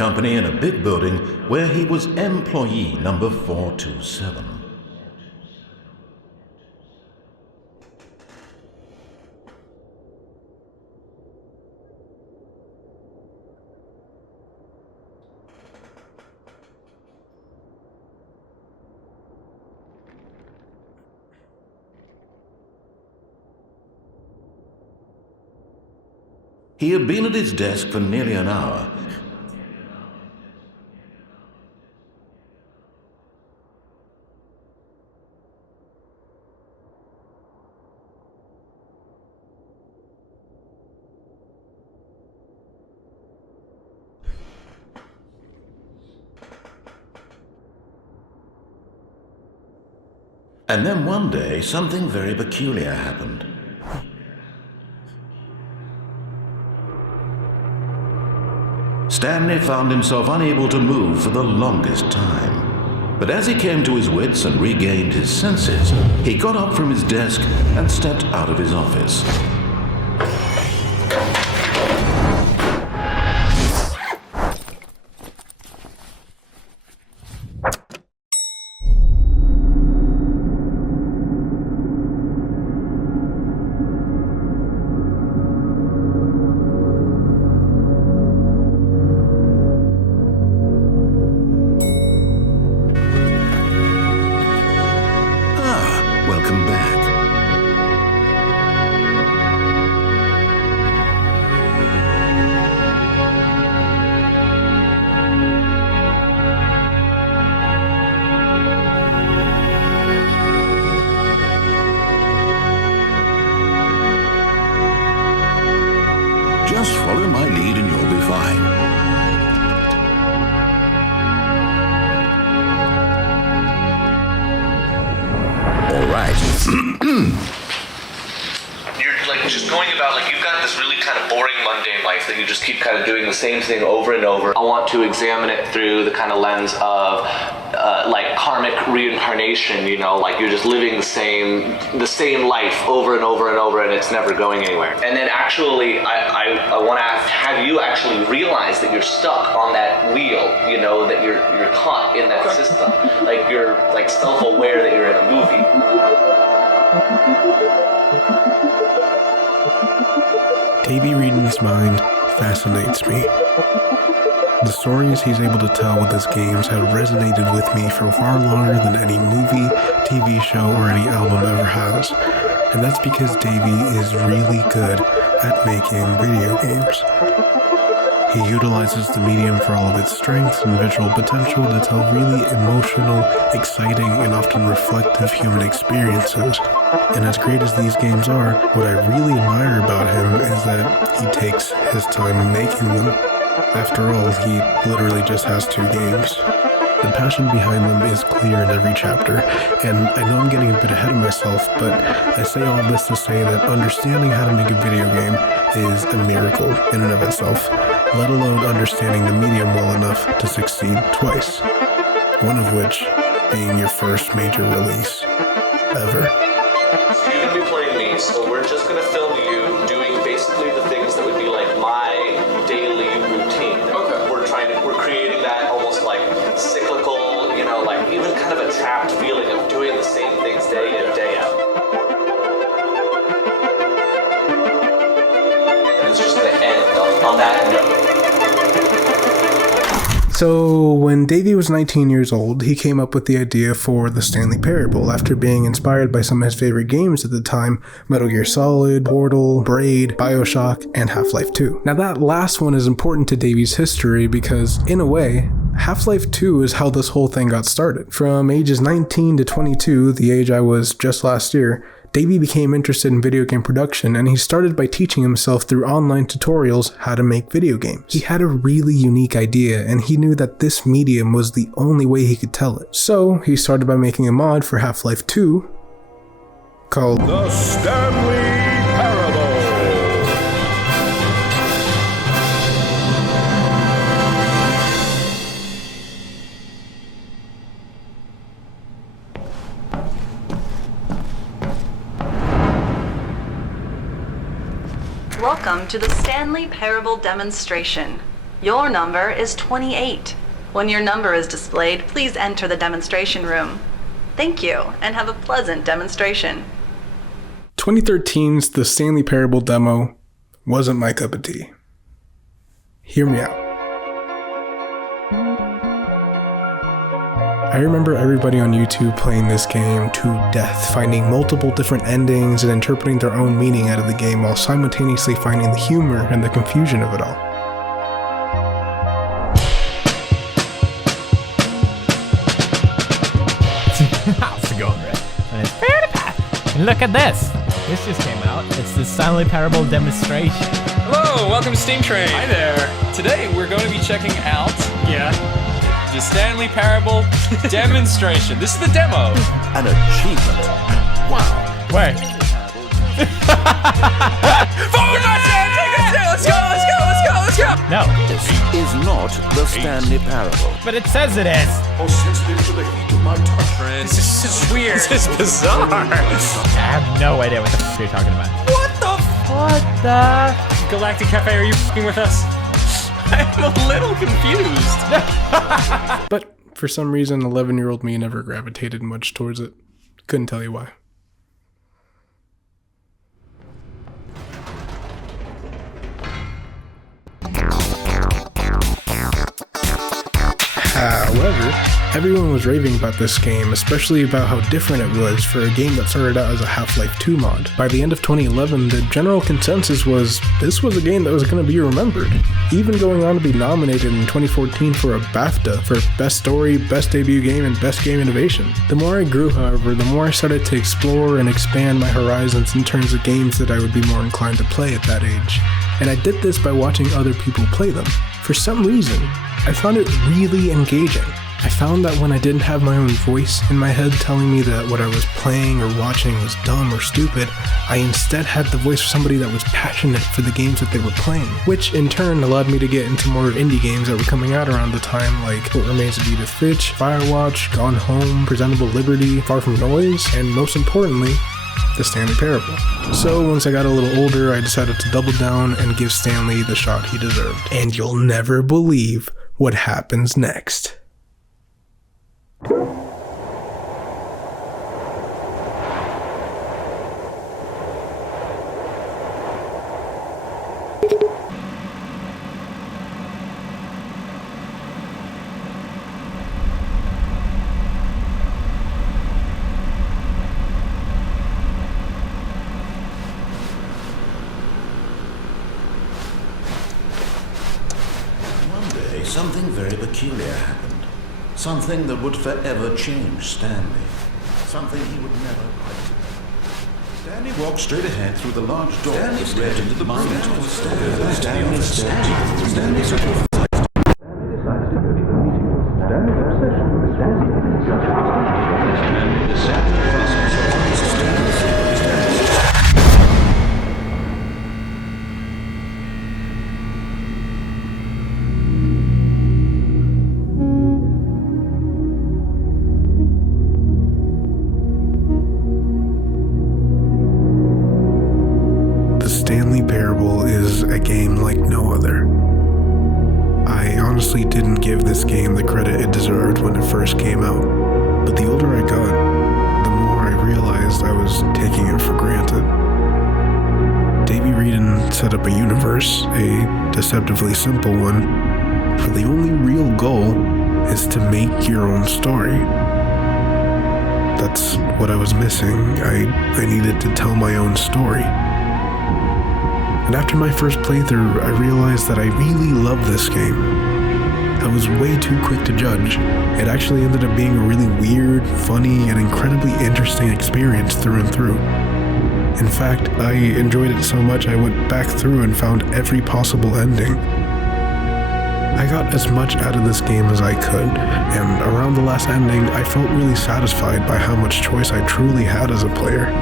company in a big building where he was employee number 427. He had been at his desk for nearly an hour. And then one day, something very peculiar happened. Stanley found himself unable to move for the longest time. But as he came to his wits and regained his senses, he got up from his desk and stepped out of his office. Welcome back. Just follow my lead and you'll be fine. You're like just going about like you've got this really kind of boring mundane life that you just keep kind of doing the same thing over and over. I want to examine it through the kind of lens of like karmic reincarnation, you know, like you're just living the same life over and over and over and it's never going anywhere. And then actually I want to have you actually realize that you're stuck on that wheel, you know, that you're caught in that system. Like you're like self-aware that you're in a movie. Davey Wreden's mind fascinates me. The stories he's able to tell with his games have resonated with me for far longer than any movie, TV show, or any album ever has. And that's because Davey is really good at making video games. He utilizes the medium for all of its strengths and visual potential to tell really emotional, exciting, and often reflective human experiences. And as great as these games are, what I really admire about him is that he takes his time making them. After all, he literally just has 2 games. The passion behind them is clear in every chapter, and I know I'm getting a bit ahead of myself, but I say all this to say that understanding how to make a video game is a miracle in and of itself, let alone understanding the medium well enough to succeed twice, one of which being your first major release ever. So you're going to be playing me, so we're just going to film you doing basically the things that would be like my daily routine. Okay. We're creating that almost like cyclical, you know, like even kind of a trapped feeling of doing the same things day in, day out. And it's just going to end on that note. So, when Davey was 19 years old, he came up with the idea for the Stanley Parable after being inspired by some of his favorite games at the time, Metal Gear Solid, Portal, Braid, BioShock, and Half-Life 2. Now that last one is important to Davey's history because, in a way, Half-Life 2 is how this whole thing got started. From ages 19 to 22, the age I was just last year, Davey became interested in video game production, and he started by teaching himself through online tutorials how to make video games. He had a really unique idea, and he knew that this medium was the only way he could tell it. So he started by making a mod for Half-Life 2 called The Stanley Parable. Welcome to the Stanley Parable demonstration. Your number is 28. When your number is displayed, please enter the demonstration room. Thank you, and have a pleasant demonstration. 2013's The Stanley Parable demo wasn't my cup of tea. Hear me out. I remember everybody on YouTube playing this game to death, finding multiple different endings and interpreting their own meaning out of the game while simultaneously finding the humor and the confusion of it all. How's it going, Red? And it's PewDiePie. And look at this. This just came out. It's the Stanley Parable demonstration. Hello, welcome to Steam Train. Hi there. Today we're going to be checking out the Stanley Parable demonstration. This is the demo. An achievement. Wow. Wait. Forward march! Let's go! No. This is not the Stanley Parable. But it says it is. Sensitive to the heat of my touch. This is so weird. This is bizarre. I have no idea what the f*** you're talking about. What the? Galactic Cafe, are you f***ing with us? I'm a little confused. But for some reason, 11-year-old me never gravitated much towards it. Couldn't tell you why. However, everyone was raving about this game, especially about how different it was for a game that started out as a Half-Life 2 mod. By the end of 2011, the general consensus was this was a game that was going to be remembered, even going on to be nominated in 2014 for a BAFTA for Best Story, Best Debut Game, and Best Game Innovation. The more I grew, however, the more I started to explore and expand my horizons in terms of games that I would be more inclined to play at that age. And I did this by watching other people play them. For some reason, I found it really engaging. I found that when I didn't have my own voice in my head telling me that what I was playing or watching was dumb or stupid, I instead had the voice of somebody that was passionate for the games that they were playing, which in turn allowed me to get into more indie games that were coming out around the time, like What Remains of Edith Finch, Firewatch, Gone Home, Presentable Liberty, Far From Noise, and most importantly, the Stanley Parable. So once I got a little older, I decided to double down and give Stanley the shot he deserved. And you'll never believe what happens next. Something very peculiar happened. Something that would forever change Stanley. Something he would never quite. Stanley walked straight ahead through the large door that led into the mountains. Stanley circled. Stanley Parable is a game like no other. I honestly didn't give this game the credit it deserved when it first came out, but the older I got, the more I realized I was taking it for granted. Davey Wreden set up a universe, a deceptively simple one, where the only real goal is to make your own story. That's what I was missing. I needed to tell my own story. And after my first playthrough, I realized that I really loved this game. I was way too quick to judge. It actually ended up being a really weird, funny, and incredibly interesting experience through and through. In fact, I enjoyed it so much I went back through and found every possible ending. I got as much out of this game as I could, and around the last ending, I felt really satisfied by how much choice I truly had as a player.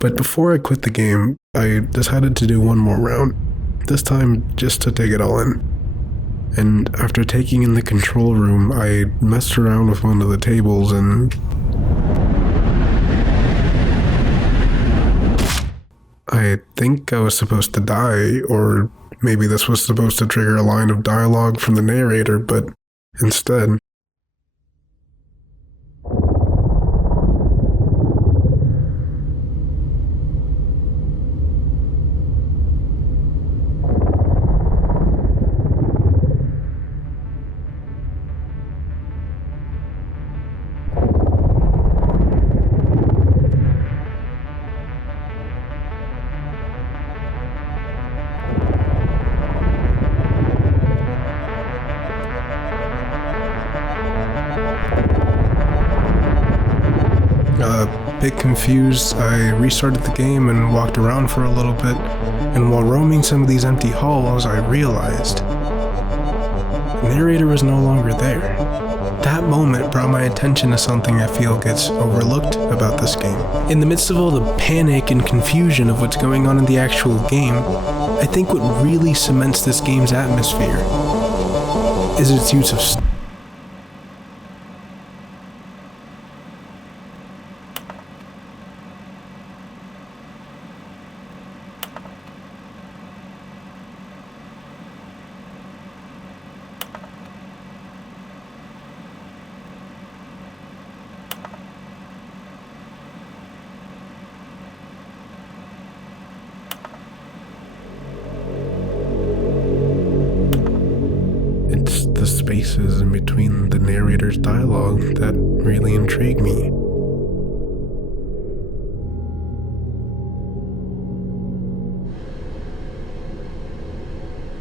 But before I quit the game, I decided to do one more round, this time just to take it all in. And after taking in the control room, I messed around with one of the tables and I think I was supposed to die, or maybe this was supposed to trigger a line of dialogue from the narrator, but instead, a bit confused, I restarted the game and walked around for a little bit, and while roaming some of these empty halls, I realized the narrator was no longer there. That moment brought my attention to something I feel gets overlooked about this game. In the midst of all the panic and confusion of what's going on in the actual game, I think what really cements this game's atmosphere is its use of the spaces in between the narrator's dialogue that really intrigue me.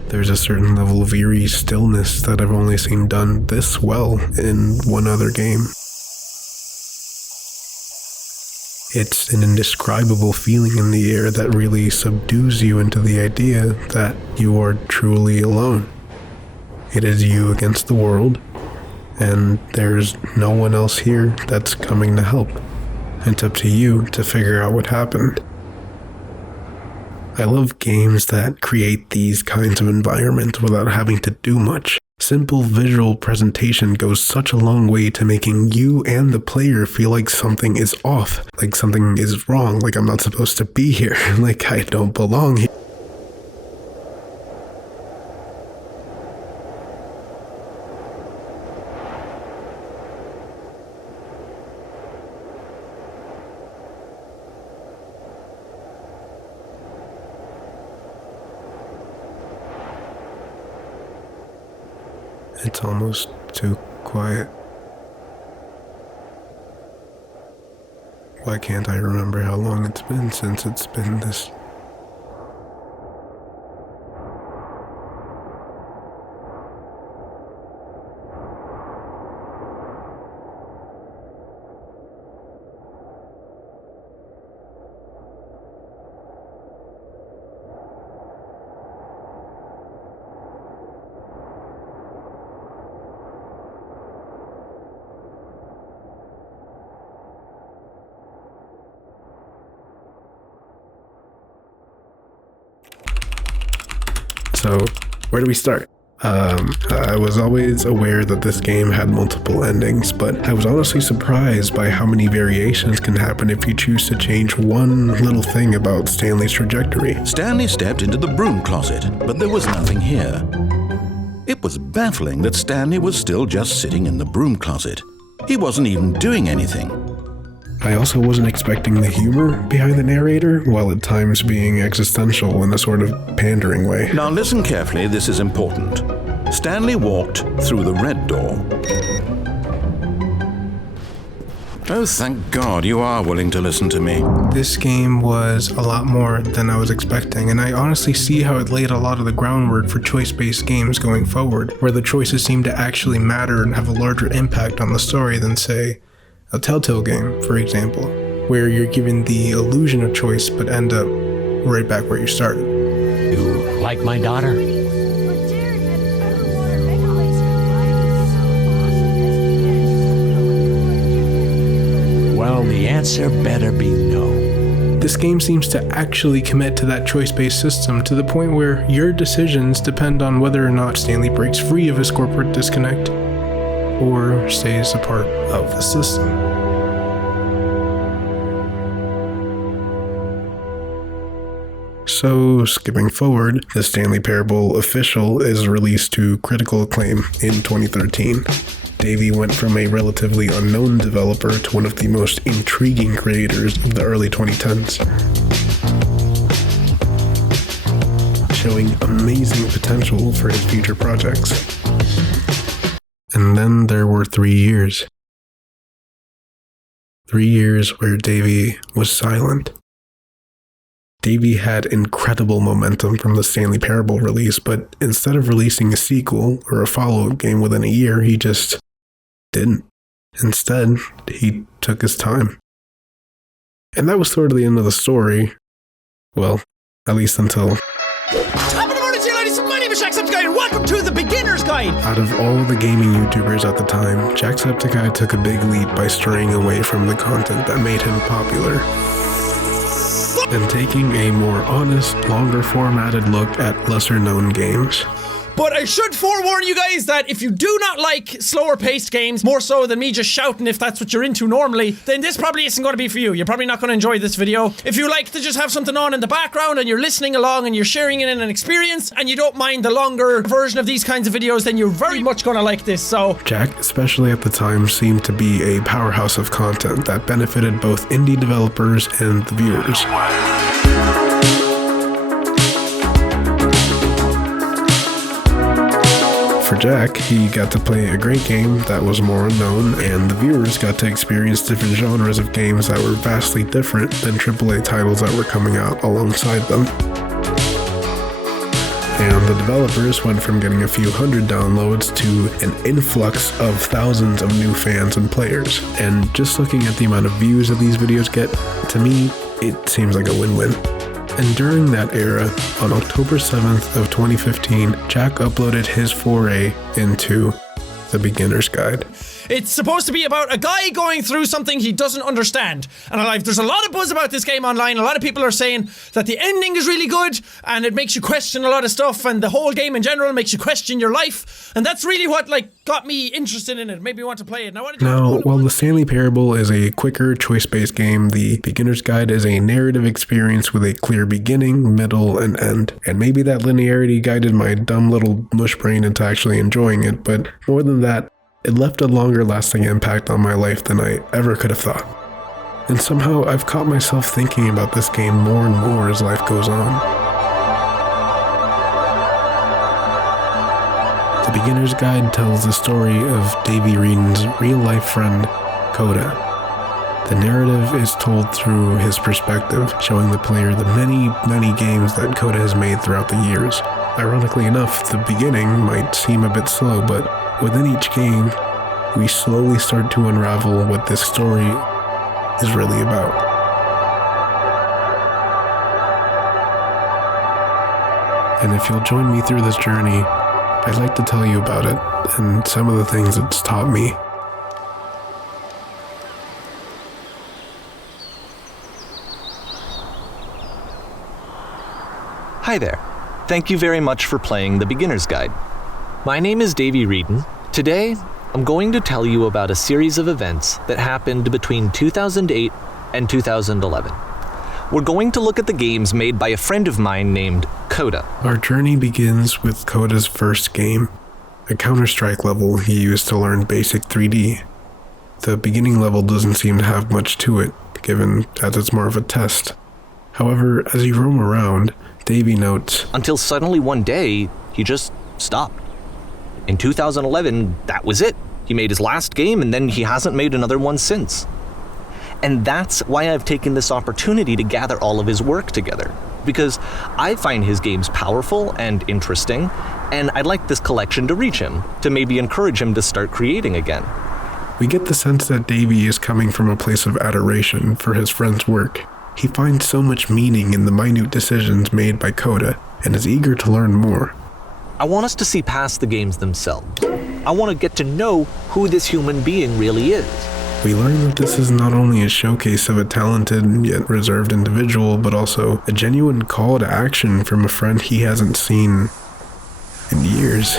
There's a certain level of eerie stillness that I've only seen done this well in one other game. It's an indescribable feeling in the air that really subdues you into the idea that you are truly alone. It is you against the world, and there's no one else here that's coming to help. It's up to you to figure out what happened. I love games that create these kinds of environments without having to do much. Simple visual presentation goes such a long way to making you and the player feel like something is off, like something is wrong, like I'm not supposed to be here, like I don't belong here. It's almost too quiet. Why can't I remember how long it's been since it's been this? So, where do we start? I was always aware that this game had multiple endings, but I was honestly surprised by how many variations can happen if you choose to change one little thing about Stanley's trajectory. Stanley stepped into the broom closet, but there was nothing here. It was baffling that Stanley was still just sitting in the broom closet. He wasn't even doing anything. I also wasn't expecting the humor behind the narrator, while at times being existential in a sort of pandering way. Now listen carefully, this is important. Stanley walked through the red door. Oh, thank God you are willing to listen to me. This game was a lot more than I was expecting, and I honestly see how it laid a lot of the groundwork for choice-based games going forward, where the choices seem to actually matter and have a larger impact on the story than, say, a Telltale game, for example, where you're given the illusion of choice but end up right back where you started. You like my daughter? Well, the answer better be no. This game seems to actually commit to that choice-based system to the point where your decisions depend on whether or not Stanley breaks free of his corporate disconnect or stays a part of the system. So, skipping forward, the Stanley Parable Official is released to critical acclaim in 2013. Davey went from a relatively unknown developer to one of the most intriguing creators of the early 2010s, showing amazing potential for his future projects. And then there were 3 years. 3 years where Davey was silent. Davey had incredible momentum from the Stanley Parable release, but instead of releasing a sequel or a follow-up game within a year, he just didn't. Instead, he took his time. And that was sort of the end of the story. Well, at least until... Top of the morning to you, ladies. My name is Jacksepticeye, and welcome to the Beginner's Guide. Out of all the gaming YouTubers at the time, Jacksepticeye took a big leap by straying away from the content that made him popular and taking a more honest, longer formatted look at lesser known games. But I should forewarn you guys that if you do not like slower paced games, more so than me just shouting if that's what you're into normally, then this probably isn't going to be for you. You're probably not going to enjoy this video. If you like to just have something on in the background and you're listening along and you're sharing in an experience and you don't mind the longer version of these kinds of videos, then you're very much going to like this, so... Jack, especially at the time, seemed to be a powerhouse of content that benefited both indie developers and the viewers. For Jack, he got to play a great game that was more unknown, and the viewers got to experience different genres of games that were vastly different than AAA titles that were coming out alongside them. And the developers went from getting a few hundred downloads to an influx of thousands of new fans and players. And just looking at the amount of views that these videos get, to me, it seems like a win-win. And during that era, on October 7th of 2015, Jack uploaded his foray into the Beginner's Guide. It's supposed to be about a guy going through something he doesn't understand. And there's a lot of buzz about this game online. A lot of people are saying that the ending is really good and it makes you question a lot of stuff, and the whole game in general makes you question your life. And that's really what got me interested in it, made me want to play it. Now, while the Stanley Parable is a quicker, choice-based game, the Beginner's Guide is a narrative experience with a clear beginning, middle, and end. And maybe that linearity guided my dumb little mush brain into actually enjoying it, but more than that, it left a longer lasting impact on my life than I ever could have thought. And somehow I've caught myself thinking about this game more and more as life goes on. The Beginner's Guide tells the story of Davey Wreden's real-life friend, Coda. The narrative is told through his perspective, showing the player the many, many games that Coda has made throughout the years. Ironically enough, the beginning might seem a bit slow, but within each game, we slowly start to unravel what this story is really about. And if you'll join me through this journey, I'd like to tell you about it and some of the things it's taught me. Hi there. Thank you very much for playing the Beginner's Guide. My name is Davey Wreden. Today, I'm going to tell you about a series of events that happened between 2008 and 2011. We're going to look at the games made by a friend of mine named Coda. Our journey begins with Coda's first game, a Counter-Strike level he used to learn basic 3D. The beginning level doesn't seem to have much to it, given that it's more of a test. However, as you roam around, Davey notes, Until suddenly one day, he just stopped. In 2011, that was it. He made his last game and then he hasn't made another one since. And that's why I've taken this opportunity to gather all of his work together. Because I find his games powerful and interesting, and I'd like this collection to reach him, to maybe encourage him to start creating again. We get the sense that Davey is coming from a place of adoration for his friend's work. He finds so much meaning in the minute decisions made by Coda, and is eager to learn more. I want us to see past the games themselves. I want to get to know who this human being really is. We learn that this is not only a showcase of a talented yet reserved individual, but also a genuine call to action from a friend he hasn't seen in years.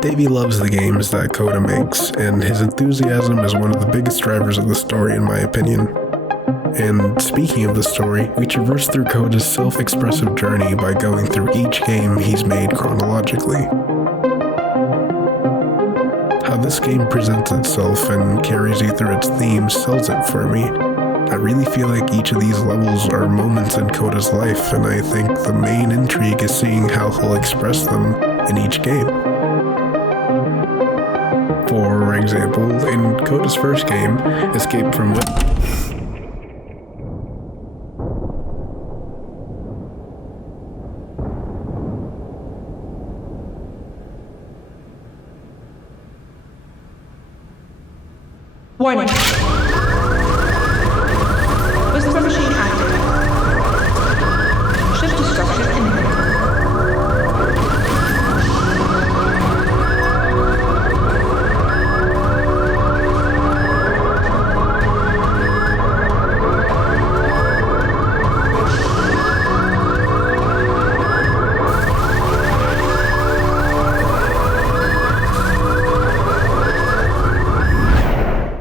Davey loves the games that Coda makes, and his enthusiasm is one of the biggest drivers of the story in my opinion. And speaking of the story, we traverse through Coda's self-expressive journey by going through each game he's made chronologically. How this game presents itself and carries you through its themes sells it for me. I really feel like each of these levels are moments in Coda's life, and I think the main intrigue is seeing how he'll express them in each game. For example, in Coda's first game, Escape from Warning. Whisper machine active. Shift destruction imminent.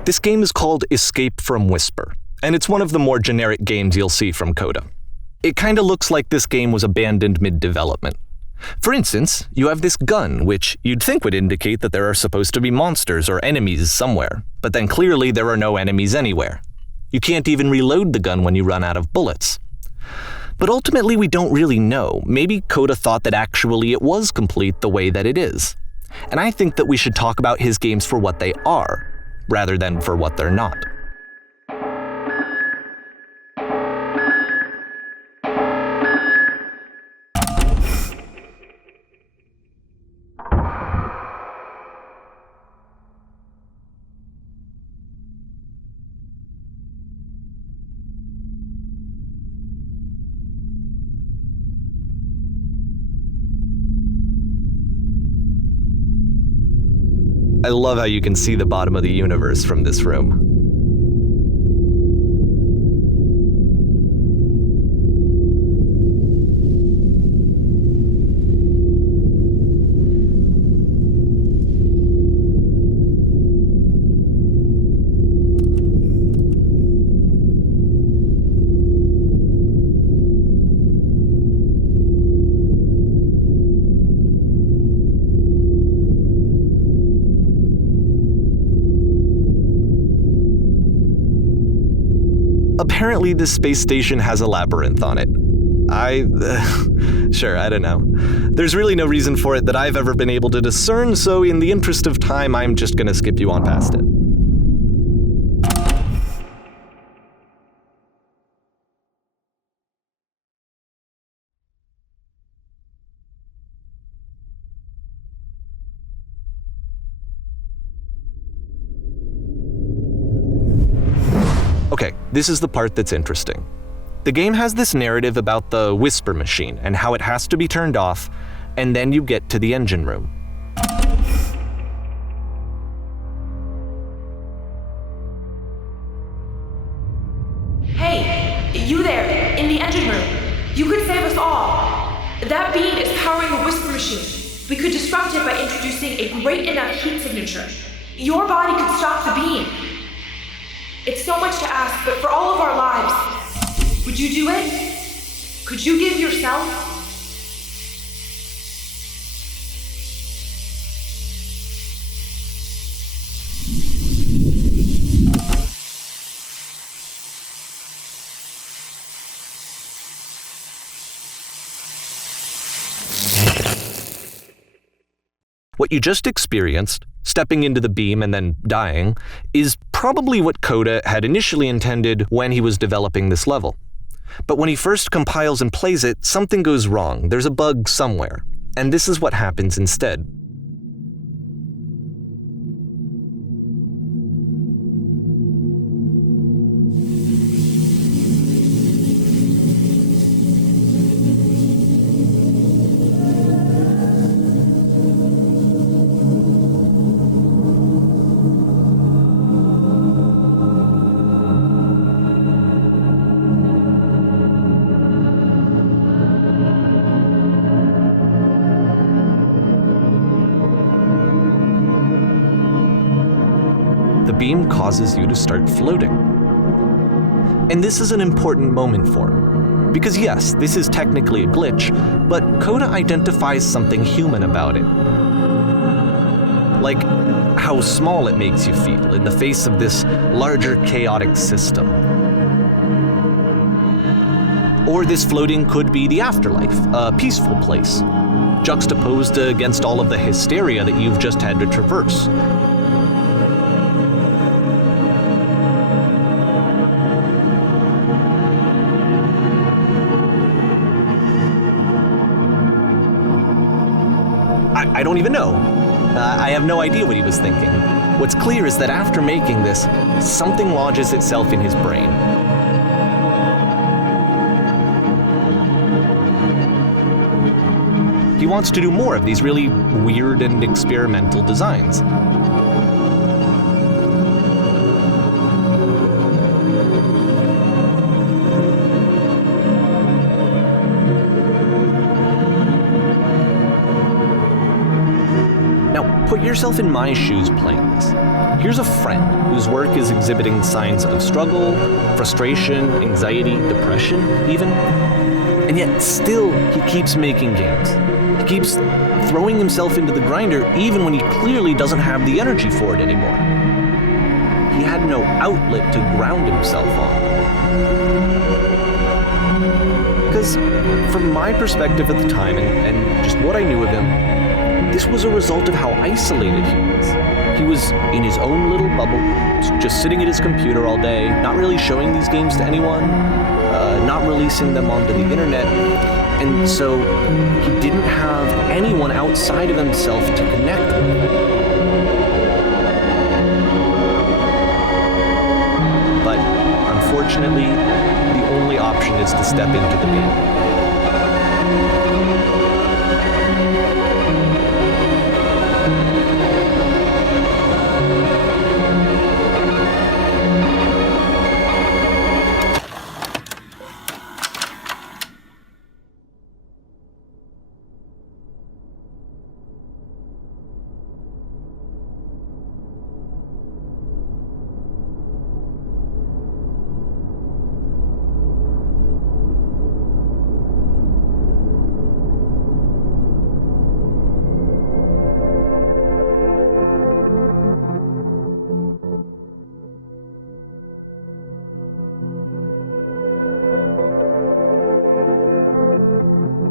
This game is called Escape from Whisper, and it's one of the more generic games you'll see from Coda. It kinda looks like this game was abandoned mid-development. For instance, you have this gun, which you'd think would indicate that there are supposed to be monsters or enemies somewhere, but then clearly there are no enemies anywhere. You can't even reload the gun when you run out of bullets. But ultimately we don't really know. Maybe Coda thought that actually it was complete the way that it is. And I think that we should talk about his games for what they are, rather than for what they're not. I love how you can see the bottom of the universe from this room. Apparently, this space station has a labyrinth on it. Sure, I don't know. There's really no reason for it that I've ever been able to discern, so in the interest of time, I'm just gonna skip you on past it. Okay, this is the part that's interesting. The game has this narrative about the Whisper machine and how it has to be turned off, and then you get to the engine room. Hey, you there, in the engine room. You could save us all. That beam is powering the Whisper machine. We could disrupt it by introducing a great enough heat signature. Your body could stop the beam. It's so much to ask, but for all of our lives, would you do it? Could you give yourself? What you just experienced, stepping into the beam and then dying, is probably what Coda had initially intended when he was developing this level. But when he first compiles and plays it, something goes wrong. There's a bug somewhere. And this is what happens instead. beam causes you to start floating. And this is an important moment for him, because yes, this is technically a glitch, but Coda identifies something human about it. Like how small it makes you feel in the face of this larger chaotic system. Or this floating could be the afterlife, a peaceful place, juxtaposed against all of the hysteria that you've just had to traverse. I don't even know. I have no idea what he was thinking. What's clear is that after making this, something lodges itself in his brain. He wants to do more of these really weird and experimental designs. Now, put yourself in my shoes playing this. Here's a friend whose work is exhibiting signs of struggle, frustration, anxiety, depression, even. And yet, still, he keeps making games. He keeps throwing himself into the grinder even when he clearly doesn't have the energy for it anymore. He had no outlet to ground himself on. Because from my perspective at the time, and just what I knew of him, this was a result of how isolated he was. He was in his own little bubble, just sitting at his computer all day, not really showing these games to anyone, not releasing them onto the internet, and so he didn't have anyone outside of himself to connect with. But unfortunately, the only option is to step into the game.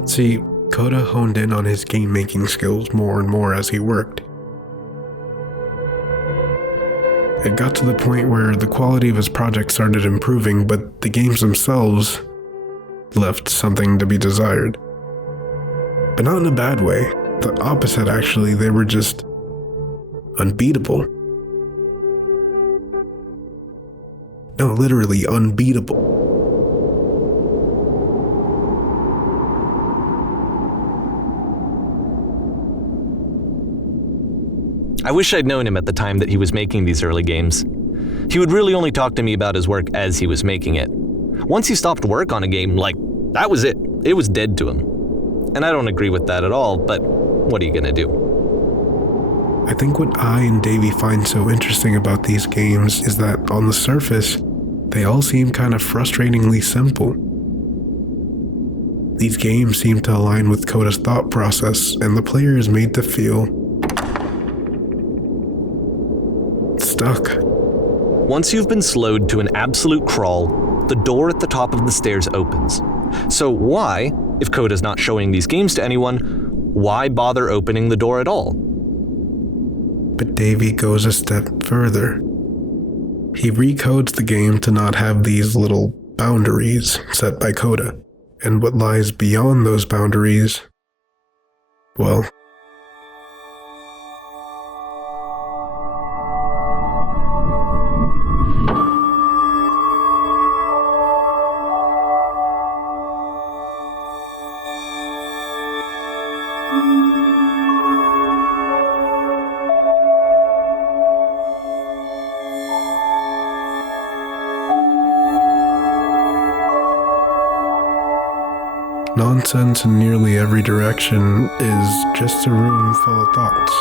See, Coda honed in on his game-making skills more and more as he worked. It got to the point where the quality of his project started improving, but the games themselves left something to be desired. But not in a bad way. The opposite, actually. They were just unbeatable. No, literally unbeatable. I wish I'd known him at the time that he was making these early games. He would really only talk to me about his work as he was making it. Once he stopped work on a game, that was it. It was dead to him. And I don't agree with that at all, but what are you gonna do? I think what I and Davey find so interesting about these games is that on the surface, they all seem kind of frustratingly simple. These games seem to align with Coda's thought process, and the player is made to feel stuck. Once you've been slowed to an absolute crawl, the door at the top of the stairs opens. So why, if Coda's not showing these games to anyone, why bother opening the door at all? But Davey goes a step further. He recodes the game to not have these little boundaries set by Coda, and what lies beyond those boundaries, well, nonsense in nearly every direction is just a room full of thoughts.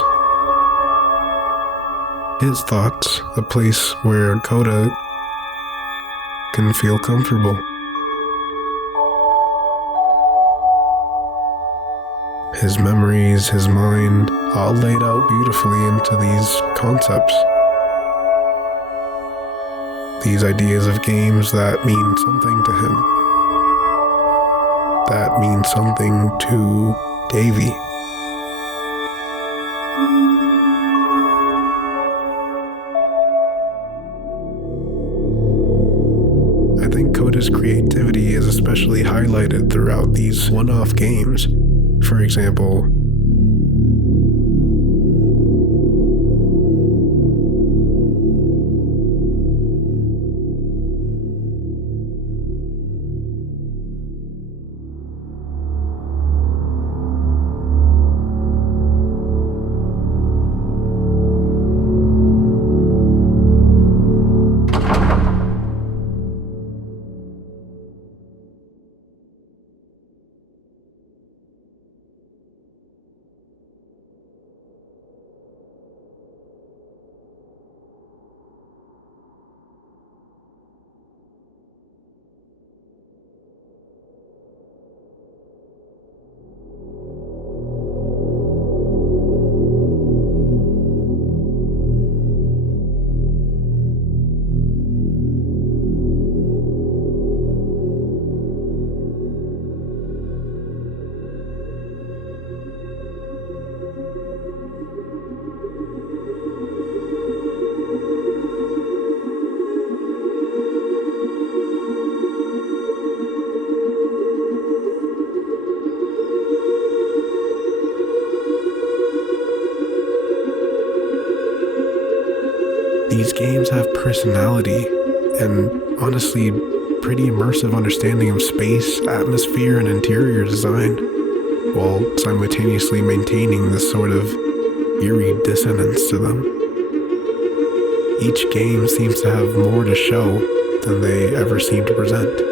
his thoughts, a place where Coda can feel comfortable. His memories, his mind, all laid out beautifully into these concepts. These ideas of games that mean something to him. That mean something to Davey. I think Coda's creativity is especially highlighted throughout these one-off games. For example, these games have personality and, honestly, pretty immersive understanding of space, atmosphere, and interior design, while simultaneously maintaining this sort of eerie dissonance to them. Each game seems to have more to show than they ever seem to present.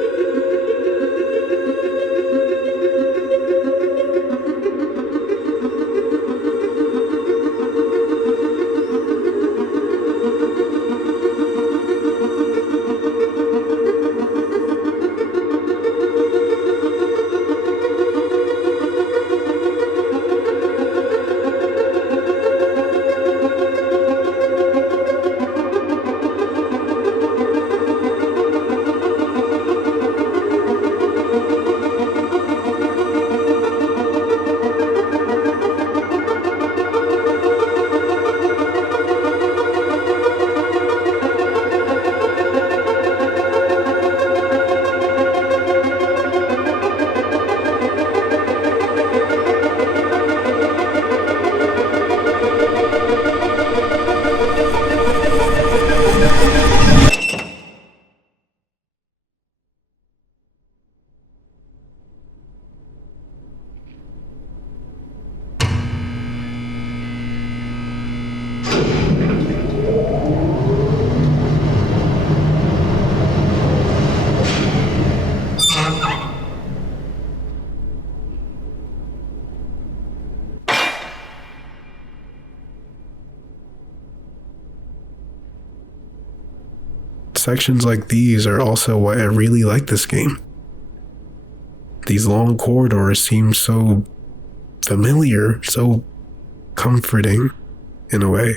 Sections like these are also why I really like this game. These long corridors seem so familiar, so comforting in a way.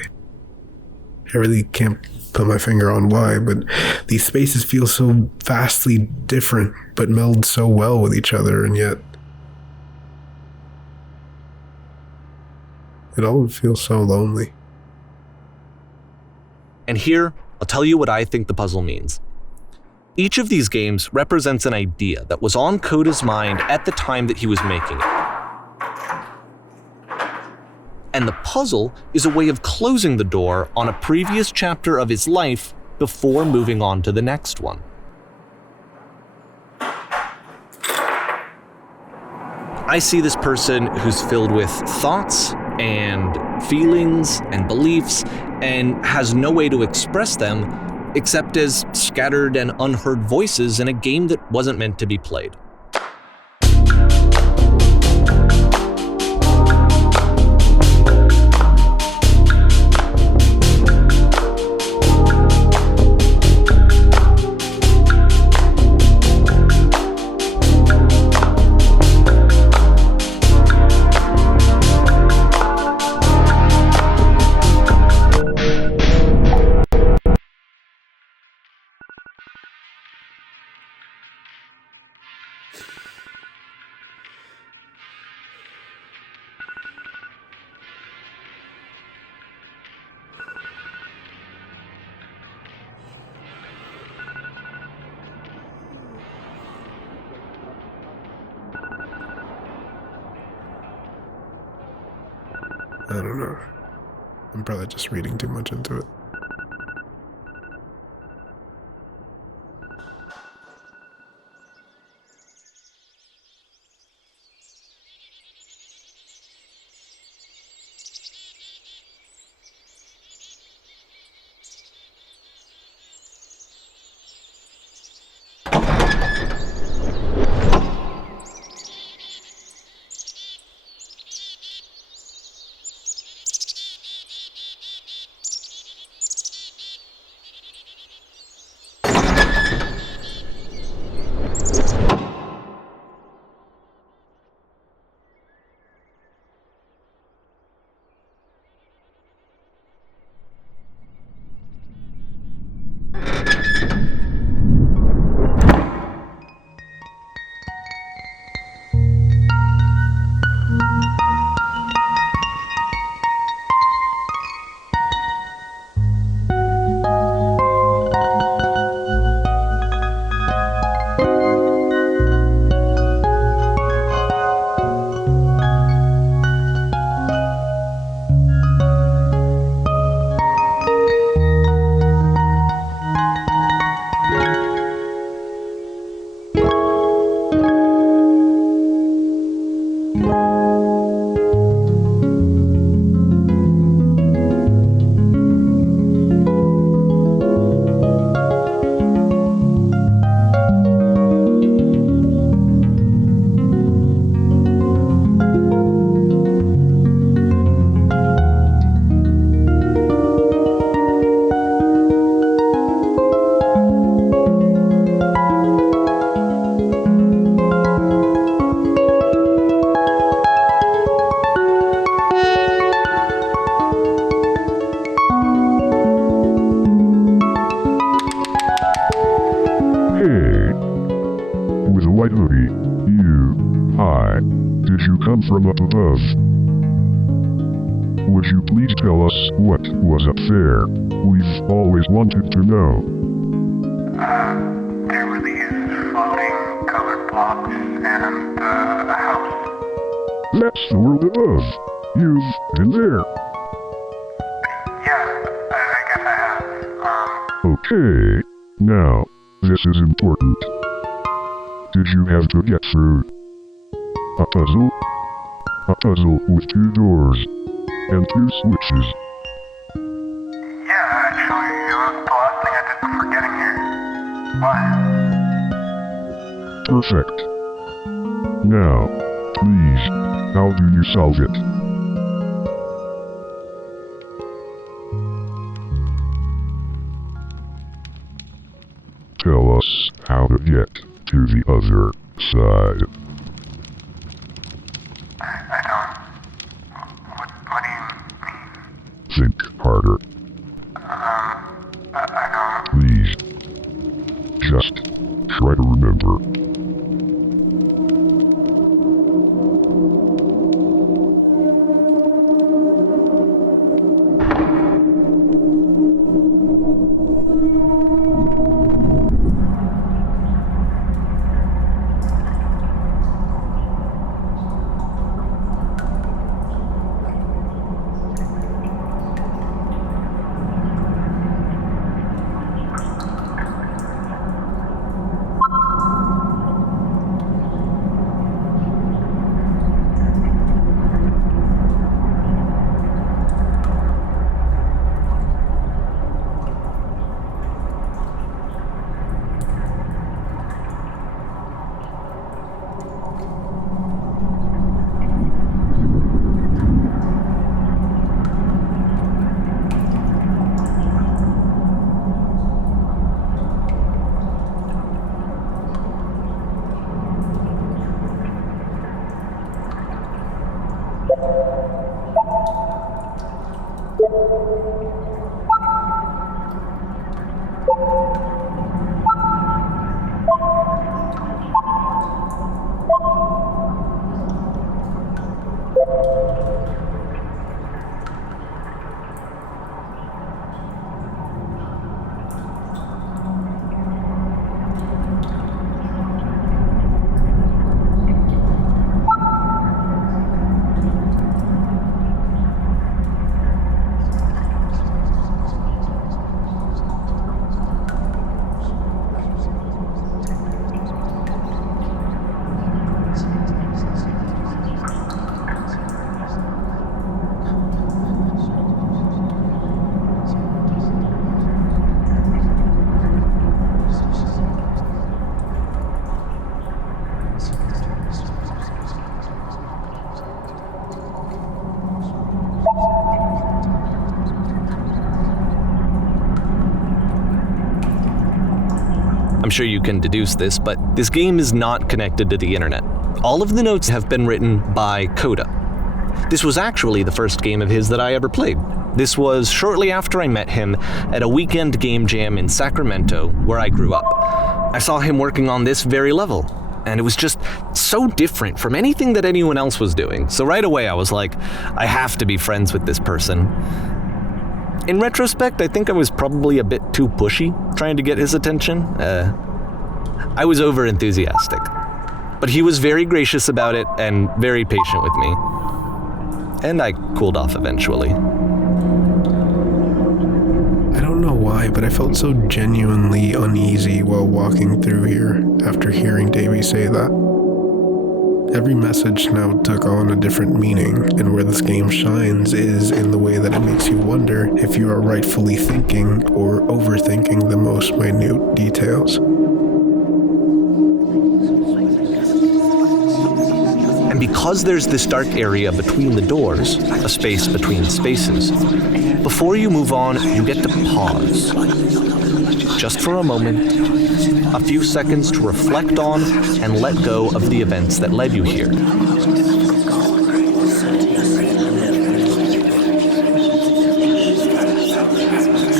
I really can't put my finger on why, but these spaces feel so vastly different, but meld so well with each other, and yet it all feels so lonely. And here, I'll tell you what I think the puzzle means. Each of these games represents an idea that was on Coda's mind at the time that he was making it. And the puzzle is a way of closing the door on a previous chapter of his life before moving on to the next one. I see this person who's filled with thoughts and feelings and beliefs and has no way to express them except as scattered and unheard voices in a game that wasn't meant to be played. I don't know. I'm probably just reading too much into it. White hoodie. You. Hi. Did you come from up above? Would you please tell us what was up there? We've always wanted to know. There were these floating colored blocks and a house. That's the world above. You've been there. Yeah, I guess I have. Okay. Now, this is important. Did you have to get through a puzzle? A puzzle with 2 doors and 2 switches. Yeah, actually, it was the last thing I did before getting here. Why? Perfect. Now, please, how do you solve it? Tell us how to get to the other side. I don't... What do you mean? Think harder. I don't... Please. Just try to remember. I'm sure you can deduce this, but this game is not connected to the internet. All of the notes have been written by Coda. This was actually the first game of his that I ever played. This was shortly after I met him at a weekend game jam in Sacramento, where I grew up. I saw him working on this very level, and it was just so different from anything that anyone else was doing. So right away I was like, I have to be friends with this person. In retrospect, I think I was probably a bit too pushy trying to get his attention. I was over-enthusiastic. But he was very gracious about it and very patient with me. And I cooled off eventually. I don't know why, but I felt so genuinely uneasy while walking through here after hearing Davey say that. Every message now took on a different meaning, and where this game shines is in the way that it makes you wonder if you are rightfully thinking or overthinking the most minute details. And because there's this dark area between the doors, a space between spaces, before you move on, you get to pause. Just for a moment, a few seconds to reflect on and let go of the events that led you here.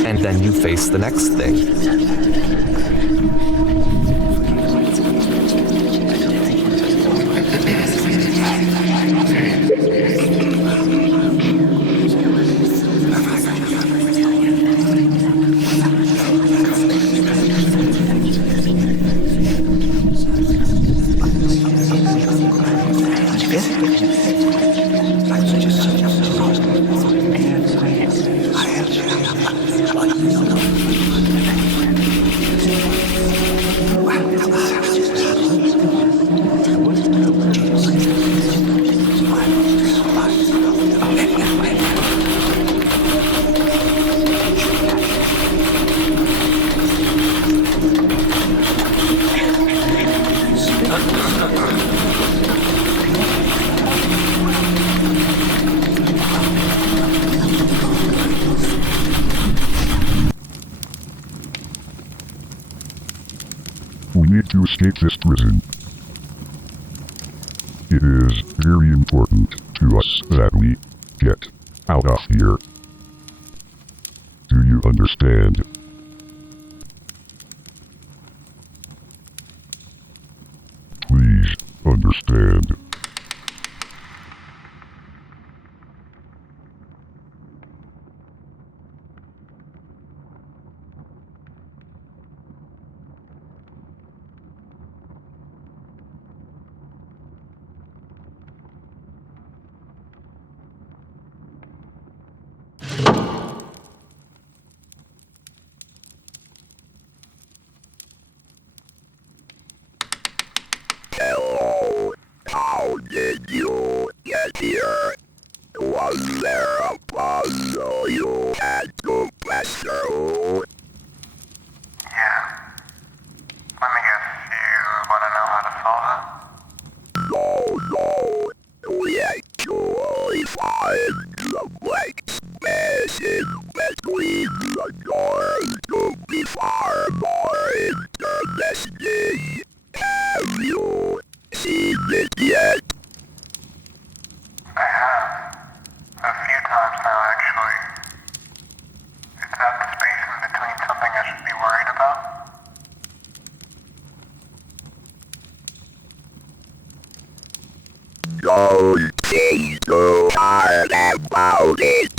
And then you face the next thing. We need to escape this prison. It is very important to us that we get out of here. Do you understand? Please understand. Hello, how did you get here? Was there a puzzle you had to press through? Yeah. Let me guess, you want to know how to solve it? No, we actually find the blank space in between the doors to be far more interesting. Have you seen it yet? I have. A few times now, actually. Is that the space in between something I should be worried about? Don't think too hard about it.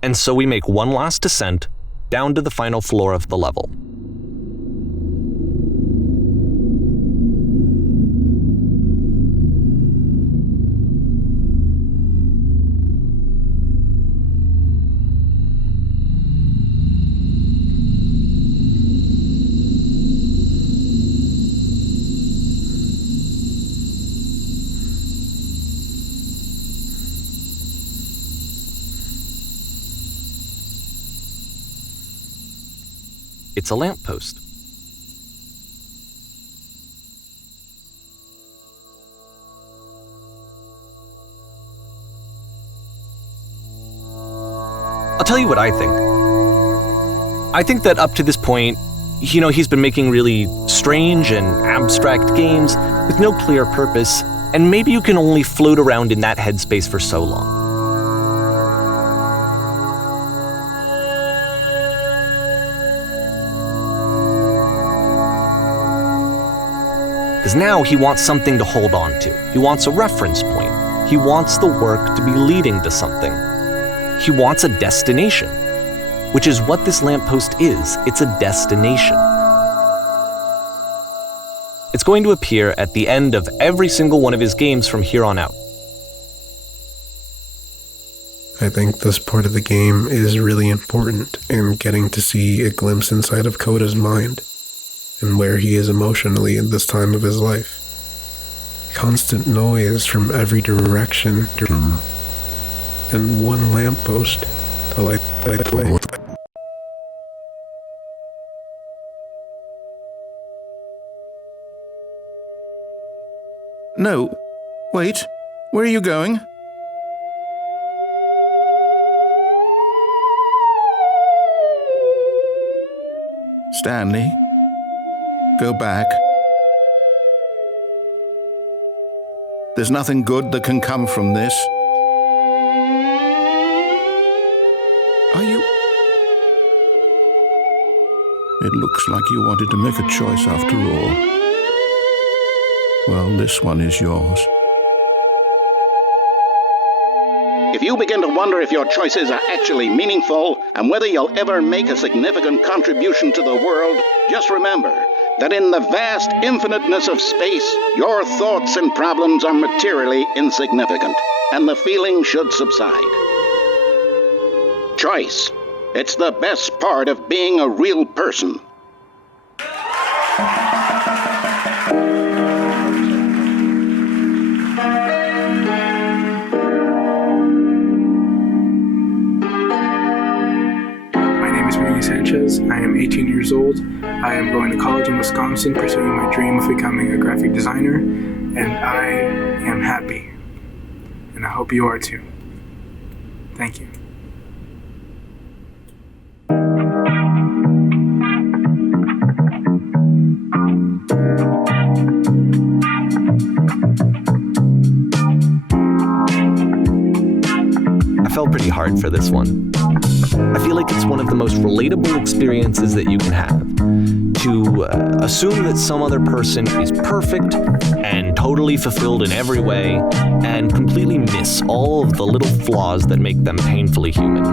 And so we make one last descent down to the final floor of the level. It's a lamppost. I'll tell you what I think. I think that up to this point, he's been making really strange and abstract games with no clear purpose, and maybe you can only float around in that headspace for so long. Because now he wants something to hold on to. He wants a reference point. He wants the work to be leading to something. He wants a destination, which is what this lamppost is. It's a destination. It's going to appear at the end of every single one of his games from here on out. I think this part of the game is really important in getting to see a glimpse inside of Coda's mind and where he is emotionally at this time of his life. Constant noise from every direction and one lamppost to light the way. No. Wait. Where are you going? Stanley? Go back. There's nothing good that can come from this. Are you... It looks like you wanted to make a choice after all. Well, this one is yours. If you begin to wonder if your choices are actually meaningful and whether you'll ever make a significant contribution to the world, just remember that in the vast infiniteness of space, your thoughts and problems are materially insignificant, and the feeling should subside. Choice. It's the best part of being a real person. Sanchez. I am 18 years old. I am going to college in Wisconsin, pursuing my dream of becoming a graphic designer, and I am happy. And I hope you are too. Thank you. I felt pretty hard for this one. I feel like it's one of the most relatable experiences that you can have. To assume that some other person is perfect and totally fulfilled in every way, and completely miss all of the little flaws that make them painfully human.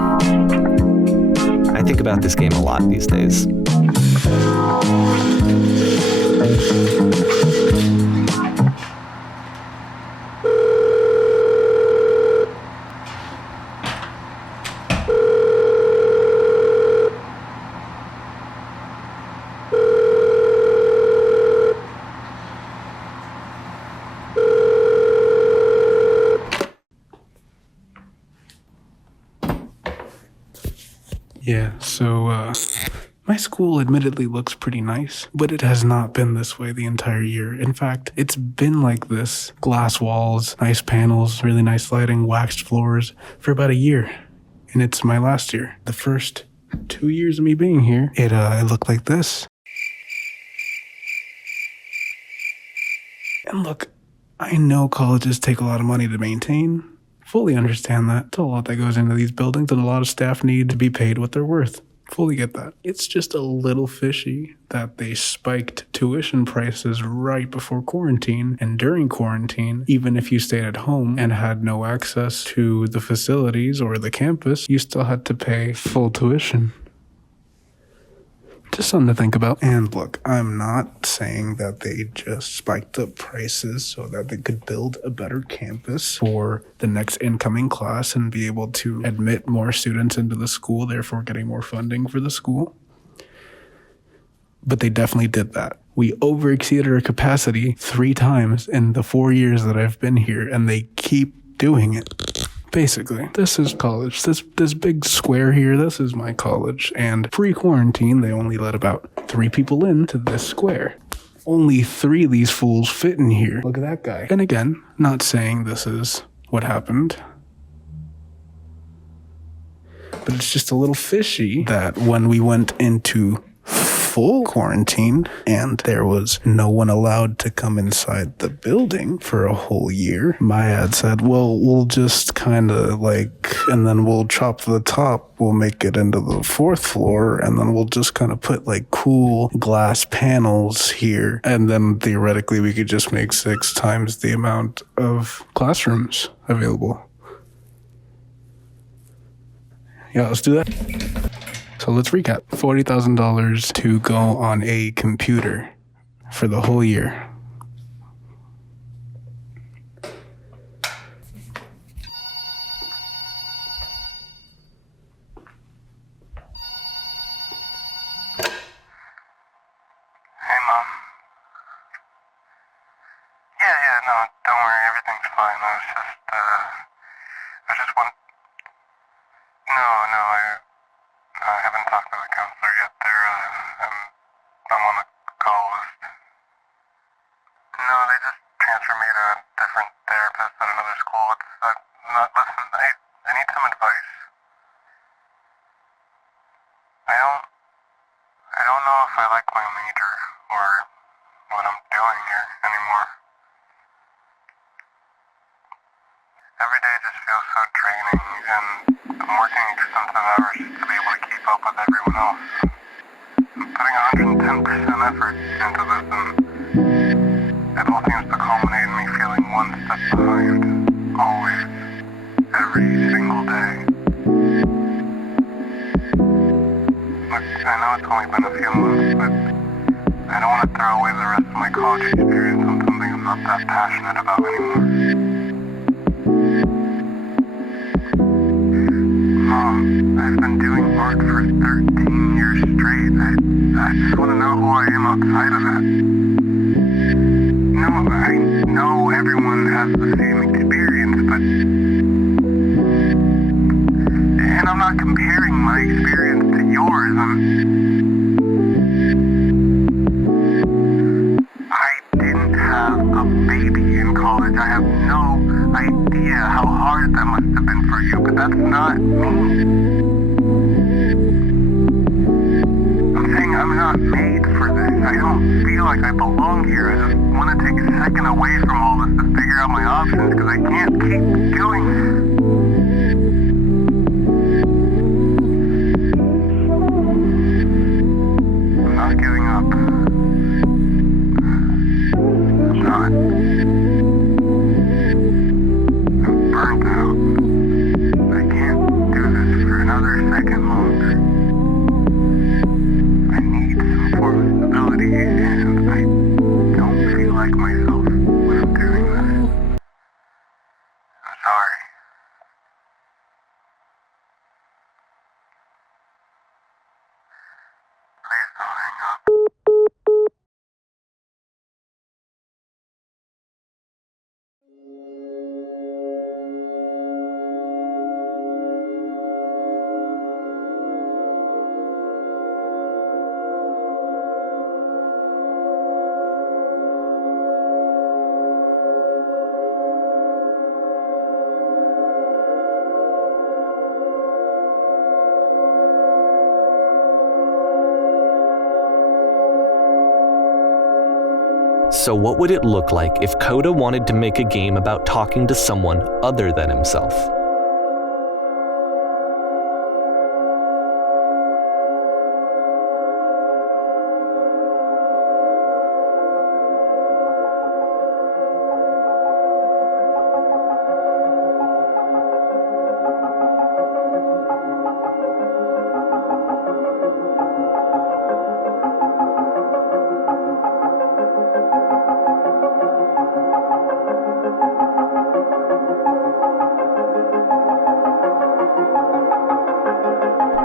I think about this game a lot these days. Yeah, so, my school admittedly looks pretty nice, but it has not been this way the entire year. In fact, it's been like this. Glass walls, nice panels, really nice lighting, waxed floors for about a year. And it's my last year. The first 2 years of me being here, it looked like this. And look, I know colleges take a lot of money to maintain. Fully understand that. It's a lot that goes into these buildings, and a lot of staff need to be paid what they're worth. Fully get that. It's just a little fishy that they spiked tuition prices right before quarantine, and during quarantine, even if you stayed at home and had no access to the facilities or the campus, you still had to pay full tuition. Just something to think about. And look, I'm not saying that they just spiked up prices so that they could build a better campus for the next incoming class and be able to admit more students into the school, therefore getting more funding for the school. But they definitely did that. We overexceeded our capacity 3 times in the 4 years that I've been here, and they keep doing it. Basically, this is college. This big square here, this is my college. And pre-quarantine, they only let about 3 people into this square. Only 3 of these fools fit in here. Look at that guy. And again, not saying this is what happened, but it's just a little fishy that when we went into full quarantine and there was no one allowed to come inside the building for a whole year, my ad said, well, we'll just kind of and then we'll chop the top, we'll make it into the 4th floor, and then we'll just kind of put cool glass panels here, and then theoretically we could just make 6 times the amount of classrooms available. Yeah, let's do that. So let's recap. $40,000 to go on a computer for the whole year. Hey, Mom. Yeah, no, don't worry, everything's fine. I just want... No, I haven't talked to the counselor yet. I'm on the call list. No, they just transferred me to a different therapist at another school. Listen, I need some advice. I don't know if I like my major or what I'm doing here anymore. Every day just feels so draining, and I'm working extensive hours just to be able to keep up with everyone else. I'm putting 110% effort into this, and it all seems to culminate in me feeling one step behind, always, every single day. Look, I know it's only been a few months, but I don't want to throw away the rest of my college experience on something I'm not that passionate about anymore. Mom, I've been doing art for 13 years straight. I just want to know who I am outside of that. No, I know everyone has the same experience, but... And I'm not comparing my experience to yours. I didn't have a baby in college. I have no idea how hard that must have been for you, but that's not me. I'm saying I'm not made for this. I don't feel like I belong here. I just want to take a second away from all this to figure out my options, because I can't keep doing this. I'm not giving up. I'm not. I'm burnt out. I can't do this for another second longer. I need some form of stability, and I don't feel like myself when I'm doing this. I'm sorry. Please don't hang up. So what would it look like if Coda wanted to make a game about talking to someone other than himself?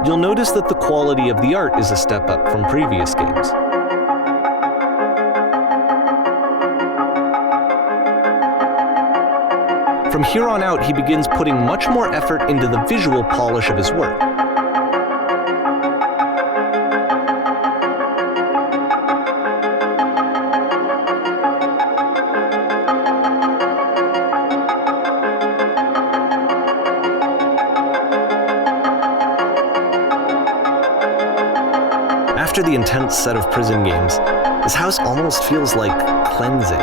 You'll notice that the quality of the art is a step up from previous games. From From here on out, he begins putting much more effort into the visual polish of his work. After the intense set of prison games, this house almost feels like cleansing.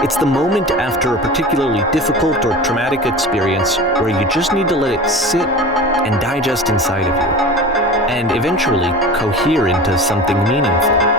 It's the moment after a particularly difficult or traumatic experience where you just need to let it sit and digest inside of you, and eventually cohere into something meaningful.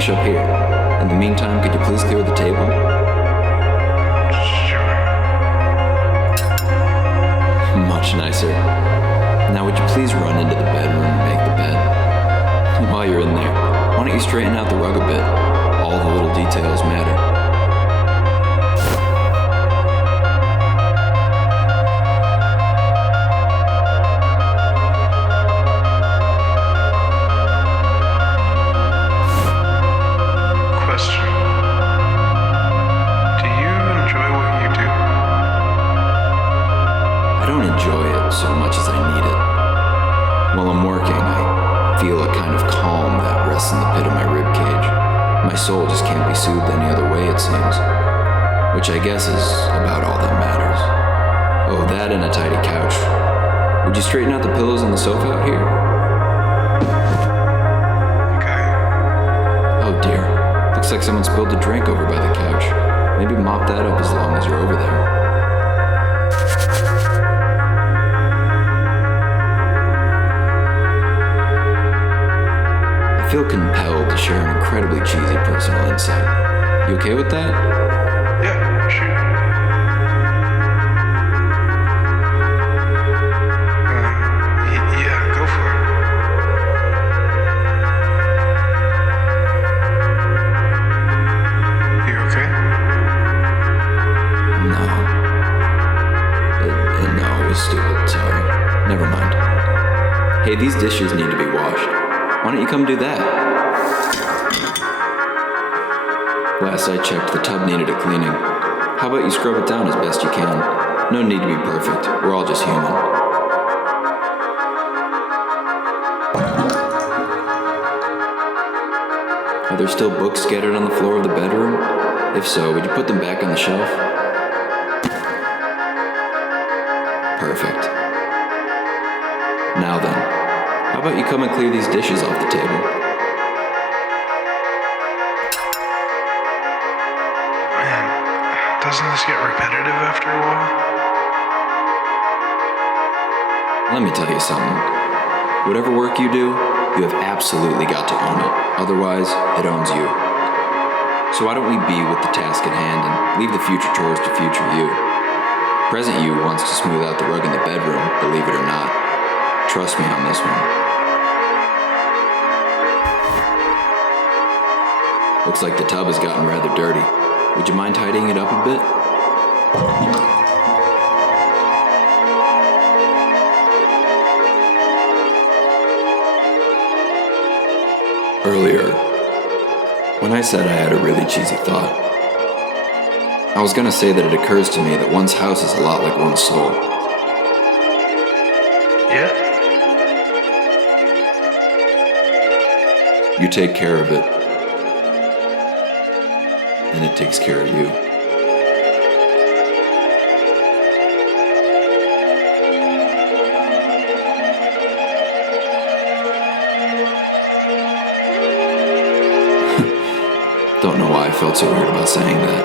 Up here. In the meantime, could you please clear the table? Sure. Much nicer. Now would you please run into the bedroom and make the bed? And while you're in there, why don't you straighten out the rug a bit? All the little details matter. Soul just can't be soothed any other way, it seems. Which I guess is about all that matters. Oh, that and a tidy couch. Would you straighten out the pillows on the sofa out here? Okay. Oh dear. Looks like someone spilled a drink over by the couch. Maybe mop that up as long as you're over there. I feel compelled to share an incredibly cheesy personal insight. You okay with that? Yeah, sure. Yeah, go for it. You okay? No. No, it was stupid, sorry. Never mind. Hey, these dishes need to be washed. Why don't you come do that? Last I checked, the tub needed a cleaning. How about you scrub it down as best you can? No need to be perfect. We're all just human. Are there still books scattered on the floor of the bedroom? If so, would you put them back on the shelf? Perfect. Now then, how about you come and clear these dishes off the table? Man, doesn't this get repetitive after a while? Let me tell you something. Whatever work you do, you have absolutely got to own it. Otherwise, it owns you. So why don't we be with the task at hand and leave the future chores to future you? Present you wants to smooth out the rug in the bedroom, believe it or not. Trust me on this one. Looks like the tub has gotten rather dirty. Would you mind tidying it up a bit? I said I had a really cheesy thought. I was gonna say that it occurs to me that one's house is a lot like one's soul. Yeah? You take care of it, and it takes care of you. Don't know why I felt so weird about saying that.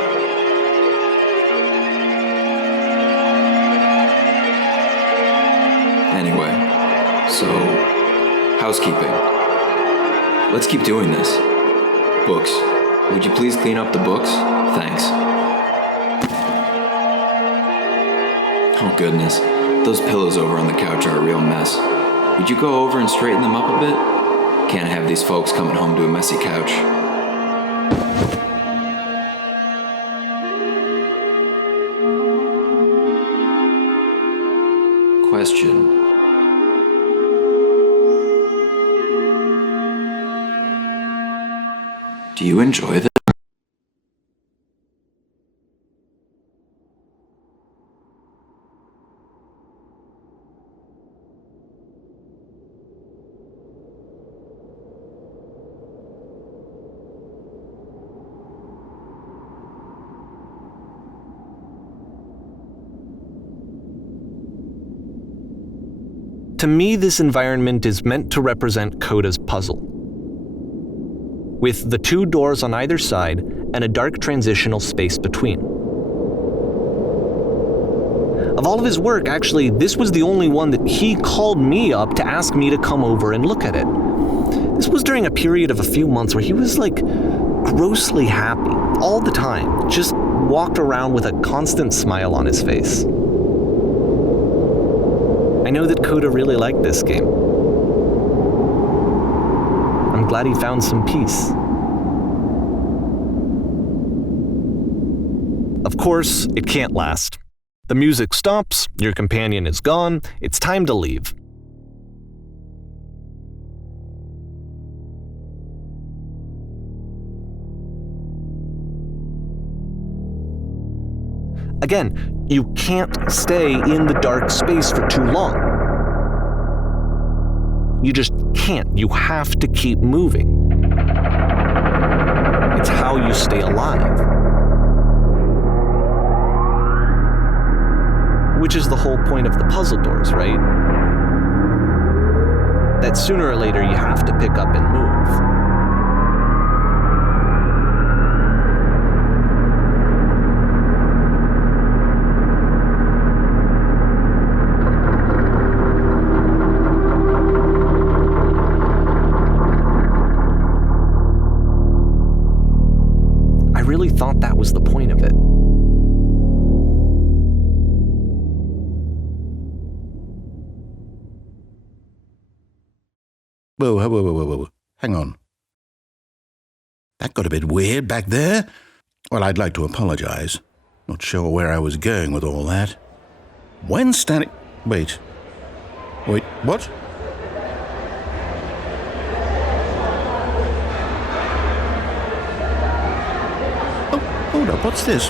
Anyway, so, housekeeping. Let's keep doing this. Books. Would you please clean up the books? Thanks. Oh goodness, those pillows over on the couch are a real mess. Would you go over and straighten them up a bit? Can't have these folks coming home to a messy couch. Question. Do you enjoy this? To me, this environment is meant to represent Coda's puzzle, with the two doors on either side and a dark transitional space between. Of all of his work, actually, this was the only one that he called me up to ask me to come over and look at it. This was during a period of a few months where he was like grossly happy all the time, just walked around with a constant smile on his face. I know that Coda really liked this game. I'm glad he found some peace. Of course, it can't last. The music stops, your companion is gone, it's time to leave. Again, you can't stay in the dark space for too long. You just can't. You have to keep moving. It's how you stay alive. Which is the whole point of the puzzle doors, right? That sooner or later you have to pick up and move. I really thought that was the point of it. Whoa. Hang on. That got a bit weird back there. Well, I'd like to apologize. Not sure where I was going with all that. When standing... Wait, what? Oh, hold up, what's this?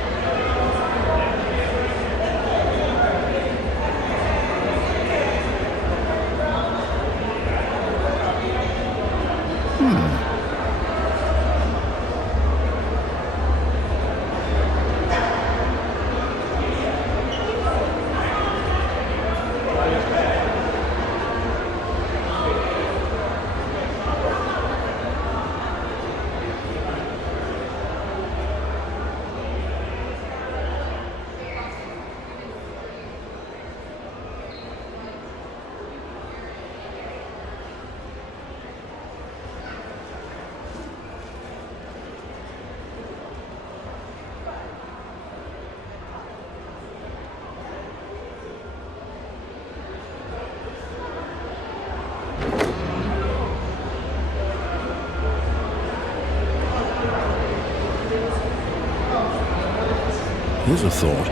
Here's a thought.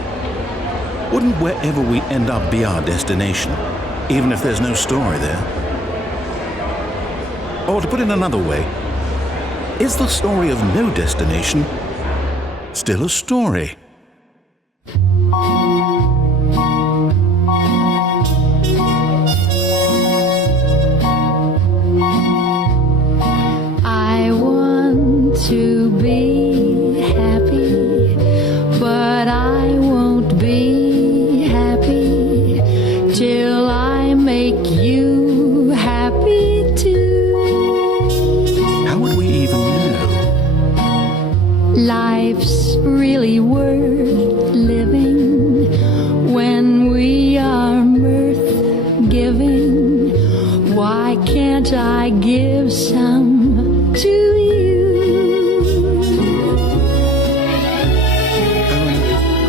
Wouldn't wherever we end up be our destination, even if there's no story there? Or to put it another way, Is the story of no destination still a story? I want to be happy, but I won't be happy till I make you happy too. How would we even know? Life's really worth living when we are mirth giving. Why can't I give some to you?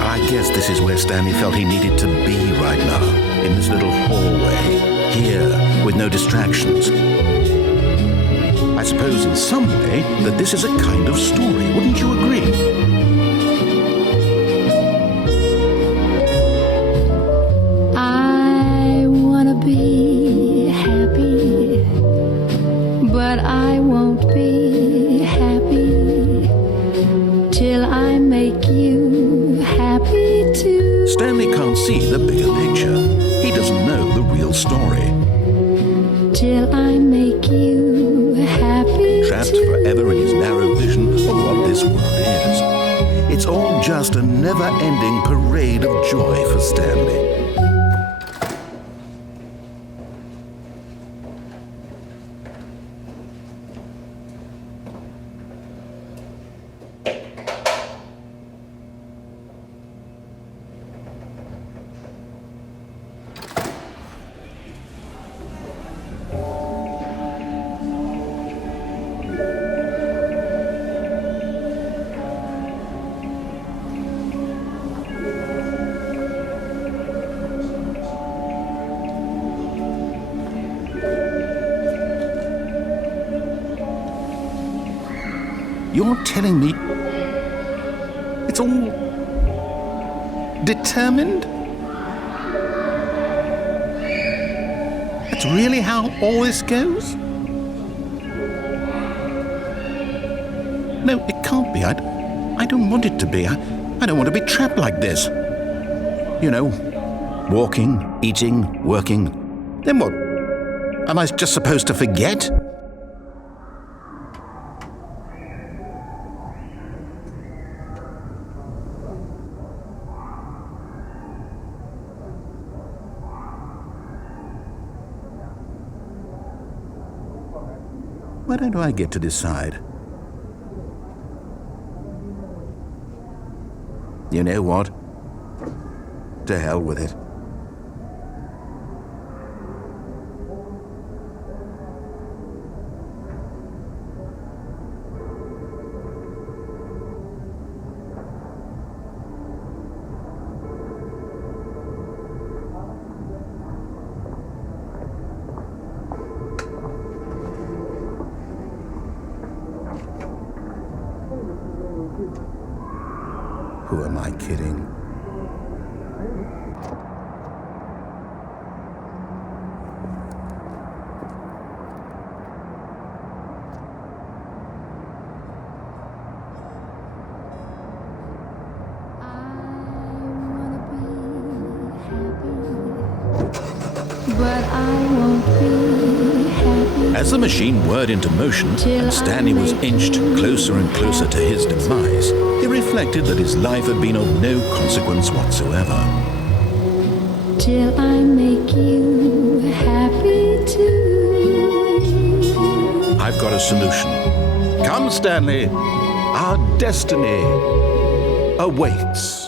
I guess this is where Stanley felt he needed to be right now, in this little hallway, here, with no distractions. I suppose in some way that this is a kind of story, wouldn't you agree? I wanna be happy, but I won't be happy till I make you happy too. Stanley can't see the bigger picture. He doesn't know the real story. Till I make you happy Trapped too. forever in his narrow vision of what this world is. It's all just a never-ending parade of joy for Stanley. You're telling me it's all determined? That's really how all this goes? No, it can't be. I don't want it to be. I don't want to be trapped like this. You know, walking, eating, working. Then what? Am I just supposed to forget? Why don't I get to decide? You know what? To hell with it. Who am I kidding? But I won't be happy. As the machine whirred into motion and Stanley was inched closer and closer to his demise, he reflected that his life had been of no consequence whatsoever. Till I make you happy too. I've got a solution. Come, Stanley. Our destiny awaits.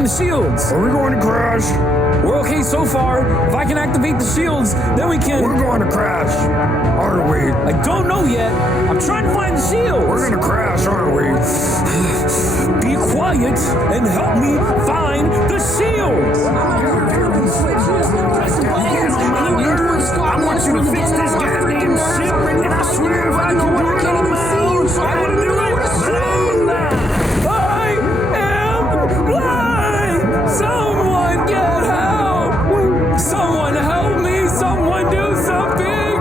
find the shields. Are we going to crash? We're okay so far. If I can activate the shields, then we can... We're going to crash, aren't we? I don't know yet. I'm trying to find the shields. We're going to crash, aren't we? Be quiet and help me find the shields. I want you to fix this goddamn ship, and I swear if I could do it on my own, I would do it, but I'm not. I am blind. Someone get help. Someone help me. Someone do something.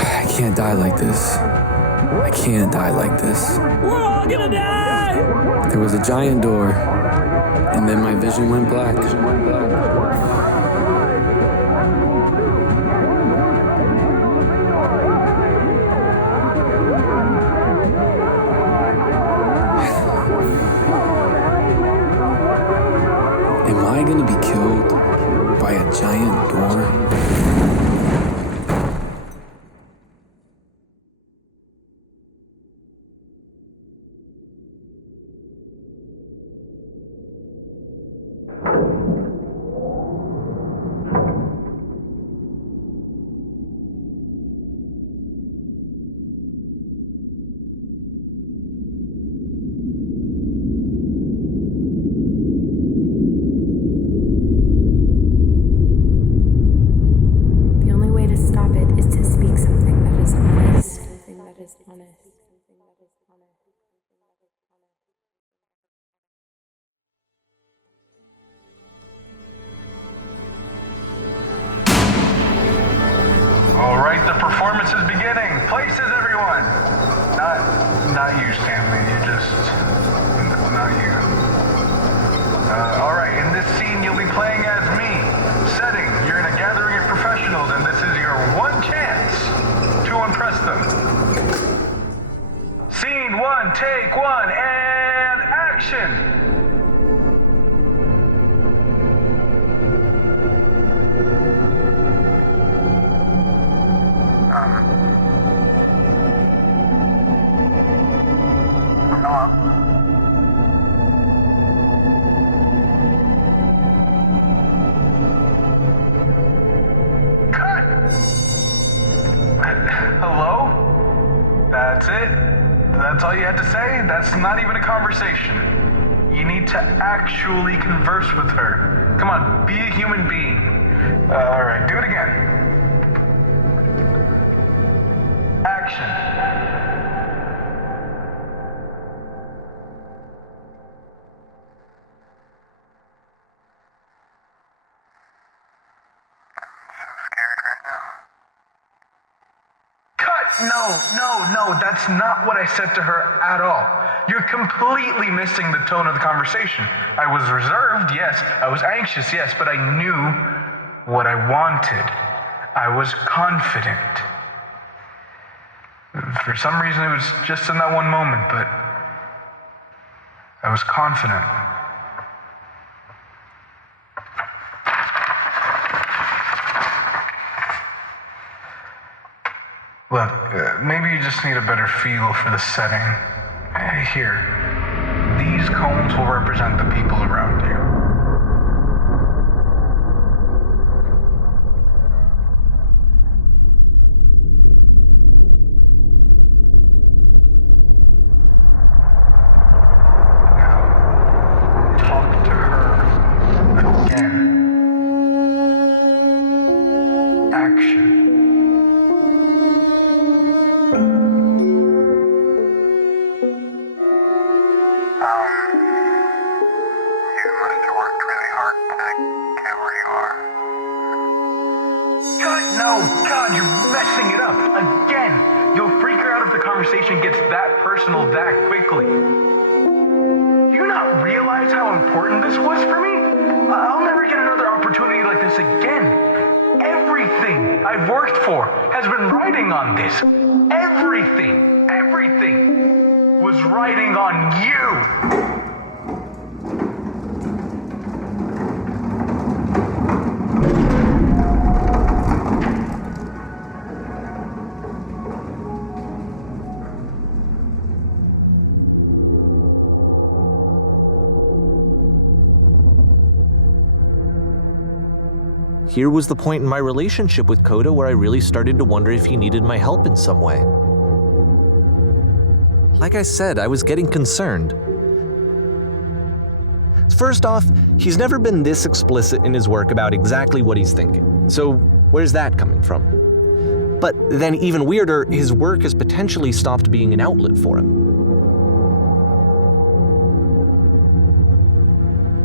I can't die like this. I can't die like this. We're all gonna die. There was a giant door, and then my vision went black. Am I gonna be killed by a giant door? The only way to stop it is to speak something that is honest. All right, the performance is beginning. Places, everyone. Not you, Stanley. Not you. All right, in this scene, you'll be playing as me. Setting, you're in a gathering of professionals, and this is your one chance to impress them. Scene one, take one, and action. Hello? That's it? That's all you had to say? That's not even a conversation. You need to actually converse with her. Come on, be a human being. Alright, do it again. Action. No, that's not what I said to her at all. You're completely missing the tone of the conversation. I was reserved, yes. I was anxious, yes, but I knew what I wanted. I was confident. For some reason, it was just in that one moment, but I was confident. Look, maybe you just need a better feel for the setting. Here, these cones will represent the people around you. Now, talk to her again. Action. God, you're messing it up. Again, you'll freak her out if the conversation gets that personal that quickly. Do you not realize how important this was for me? I'll never get another opportunity like this again. Everything I've worked for has been riding on this. Everything was riding on you. here was the point in my relationship with Coda where I really started to wonder if he needed my help in some way. Like I said, I was getting concerned. First off, he's never been this explicit in his work about exactly what he's thinking. So where's that coming from? But then even weirder, his work has potentially stopped being an outlet for him.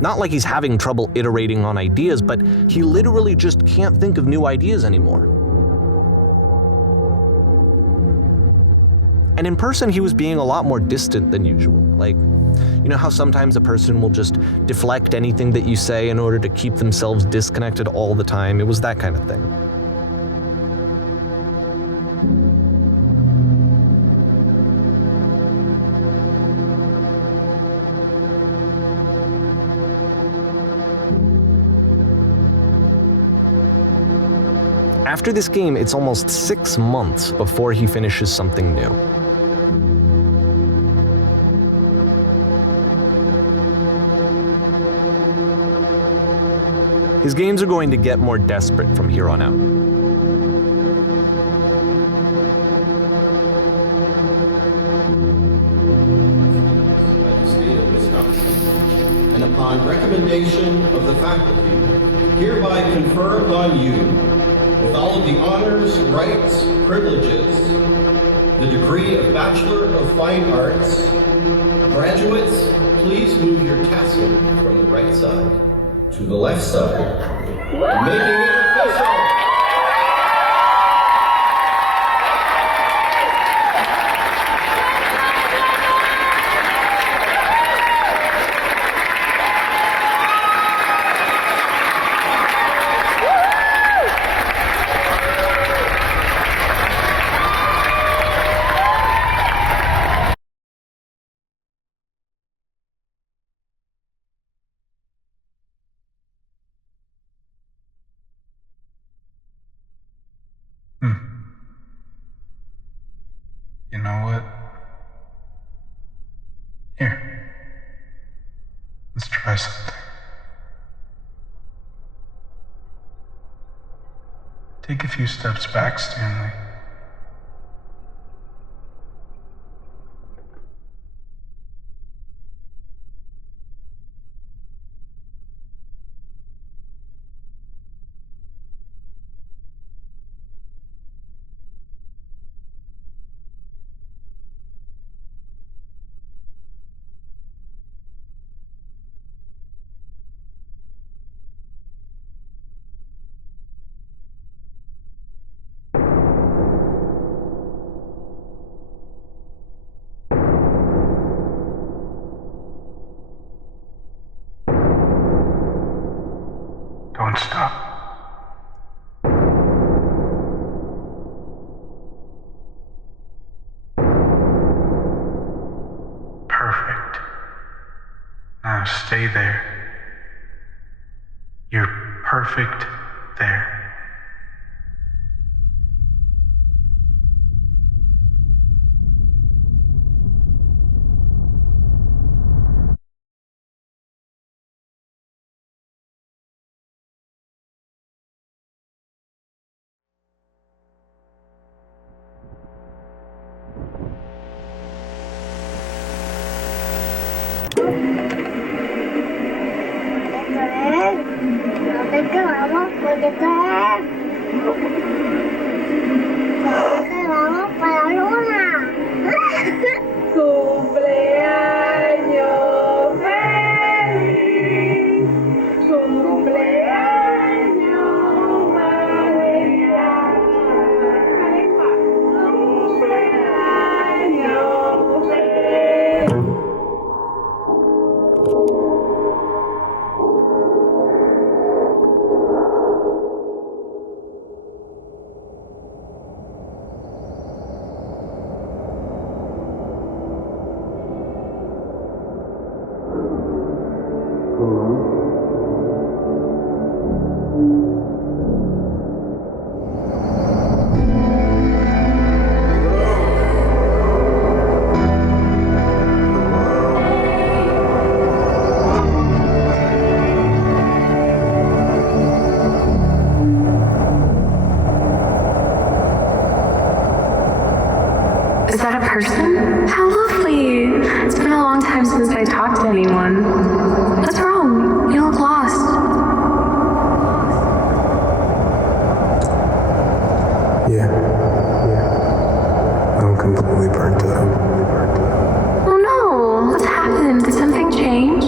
Not like he's having trouble iterating on ideas, but he literally just can't think of new ideas anymore. And in person, he was being a lot more distant than usual. Like, you know how sometimes a person will just deflect anything that you say in order to keep themselves disconnected all the time? It was that kind of thing. After this game, it's almost 6 months before he finishes something new. His games are going to get more desperate from here on out. And upon recommendation of the faculty, hereby confer upon you, with all of the honors, rights, privileges, the degree of Bachelor of Fine Arts. Graduates, please move your tassel from the right side to the left side, making it official. You know what? Here. Let's try something. Take a few steps back, Stanley. Don't stop. Perfect. Now stay there. You're perfect there. person? How lovely. It's been a long time since I talked to anyone. What's wrong? You look lost. Yeah. I'm completely burnt out. Oh no, what's happened? Did something change?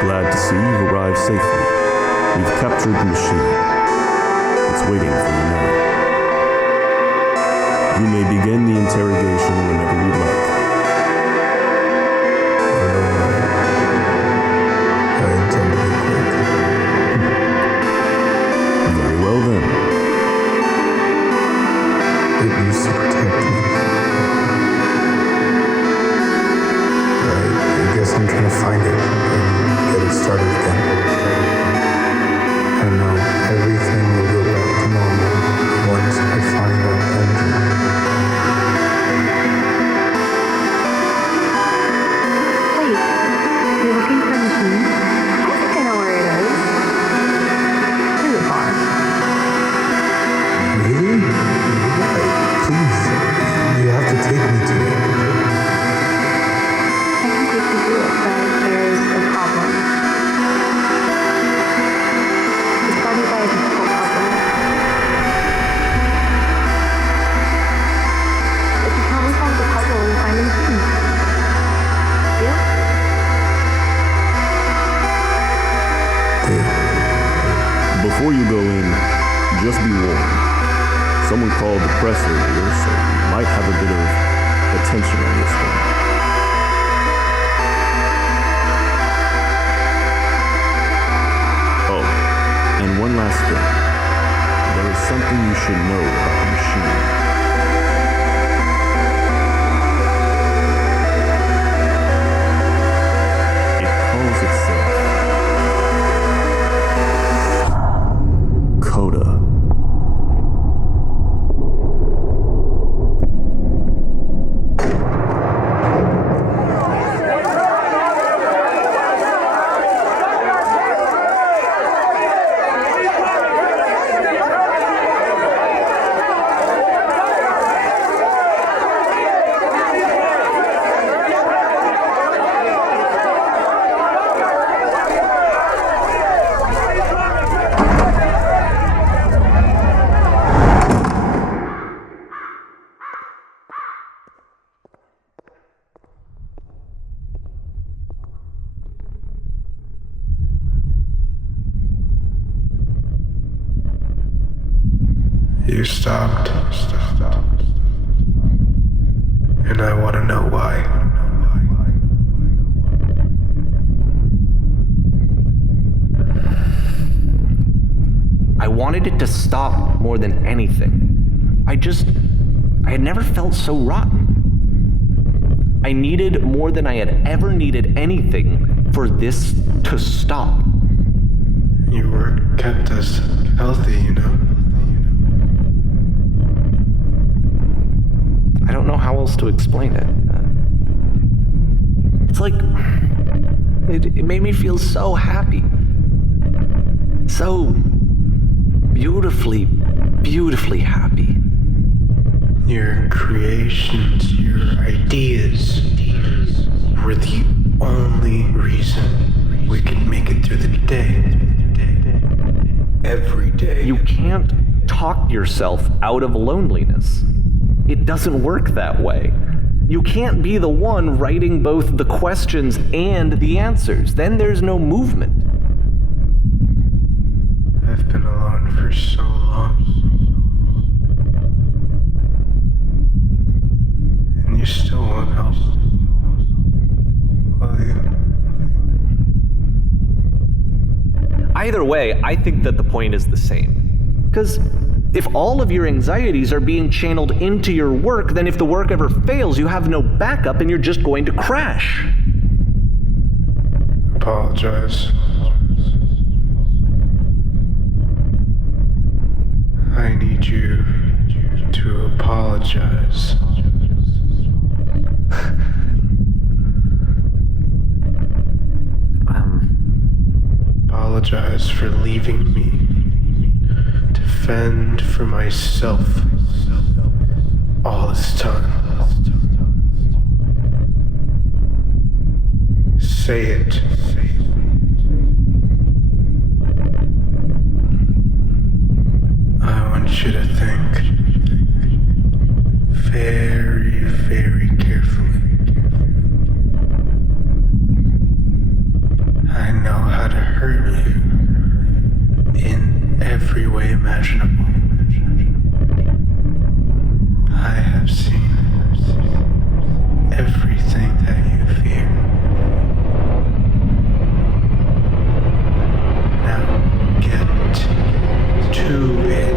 Glad to see you've arrived safely. We've captured the machine. It's waiting for you now. You may begin the interrogation whenever you'd like. I intend to be quick. Very well then. It used to protect me. I guess I'm trying to find it and get it started again. I know everything will go back to normal once I find that engine. Wait, you're looking for a machine? I think I know where it is. Is it far? Really? Please, you have to take me to it. I can take you to it, but there's a problem. It's guarded by a difficult puzzle. If you help me solve the puzzle, we'll find the machine. Deal? Before you go in, just be warned. Someone called the press earlier, so you might have a bit of attention on this one. Oh, and one last thing. There is something you should know about the machine. It calls itself Coda. You stopped. And I want to know why. I wanted it to stop more than anything. I had never felt so rotten. I needed more than I had ever needed anything for this to stop. Your work kept us healthy, you know? I don't know how else to explain it. It's like, it made me feel so happy. So beautifully, beautifully happy. Your creations, your ideas were the only reason we could make it through the day. Every day. You can't talk yourself out of loneliness. It doesn't work that way. You can't be the one writing both the questions and the answers. Then there's no movement. I've been alone for so long. And you still won't help, will you? Either way, I think that the point is the same. Because if all of your anxieties are being channeled into your work, then if the work ever fails, you have no backup and you're just going to crash. Apologize. I need you to apologize. Apologize for leaving me to fend for myself all this time. Say it. I want you to think very, very carefully. I know how to hurt you in every way imaginable. I have seen everything that you fear. Now get to it.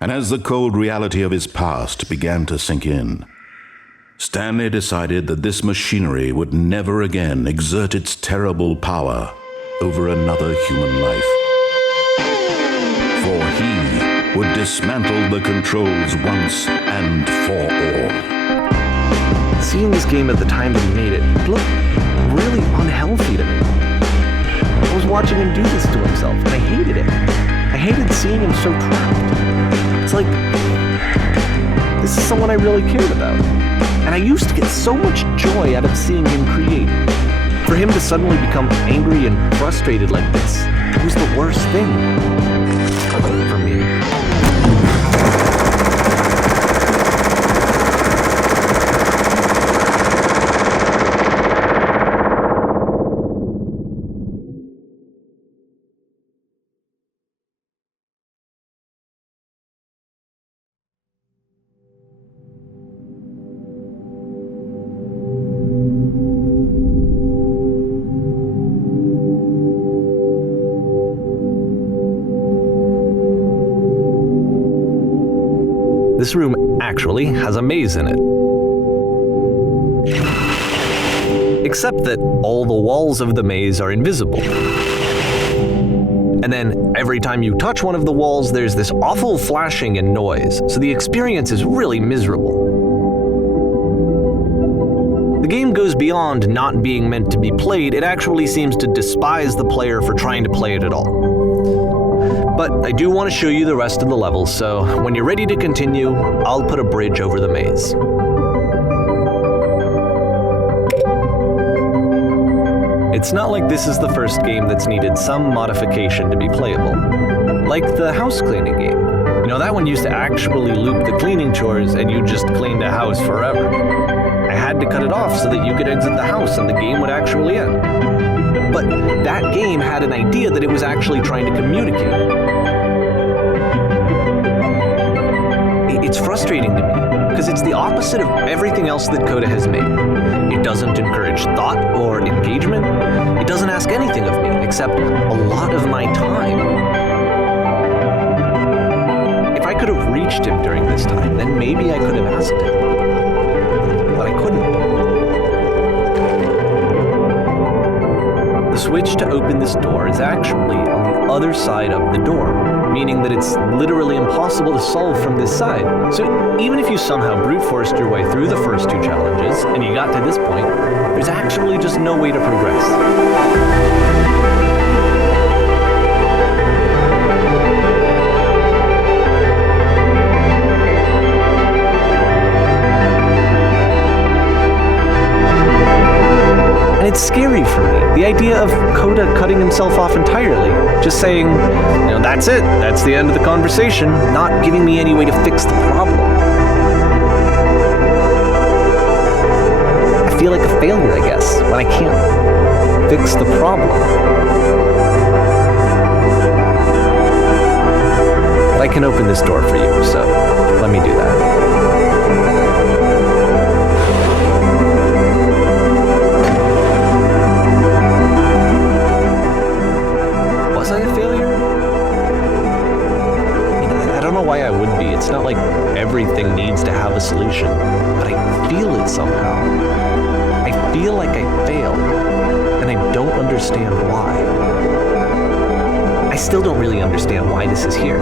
And as the cold reality of his past began to sink in, Stanley decided that this machinery would never again exert its terrible power over another human life. For he would dismantle the controls once and for all. Seeing this game at the time that he made it looked really unhealthy to me. I was watching him do this to himself, and I hated it. I hated seeing him so trapped. It's like, this is someone I really cared about. And I used to get so much joy out of seeing him create. For him to suddenly become angry and frustrated like this, it was the worst thing for me. this room actually has a maze in it. Except that all the walls of the maze are invisible. And then every time you touch one of the walls, there's this awful flashing and noise, so the experience is really miserable. The game goes beyond not being meant to be played, it actually seems to despise the player for trying to play it at all. But I do want to show you the rest of the levels, so when you're ready to continue, I'll put a bridge over the maze. It's not like this is the first game that's needed some modification to be playable. Like the house cleaning game. You know, that one used to actually loop the cleaning chores and you just cleaned a house forever. I had to cut it off so that you could exit the house and the game would actually end. But that game had an idea that it was actually trying to communicate. It's frustrating to me, because it's the opposite of everything else that Coda has made. It doesn't encourage thought or engagement. It doesn't ask anything of me, except a lot of my time. If I could have reached him during this time, then maybe I could have asked him. But I couldn't. The switch to open this door is actually on the other side of the door, meaning that it's literally impossible to solve from this side. So even if you somehow brute forced your way through the first two challenges, and you got to this point, there's actually just no way to progress. And it's scary for me, the idea of Coda cutting himself off entirely, just saying, you know, that's it, that's the end of the conversation, not giving me any way to fix the problem. I feel like a failure, I guess, when I can't fix the problem. But I can open this door for you, so let me do that. Why I would be. It's not like everything needs to have a solution, but I feel it somehow. I feel like I failed, and I don't understand why. I still don't really understand why this is here.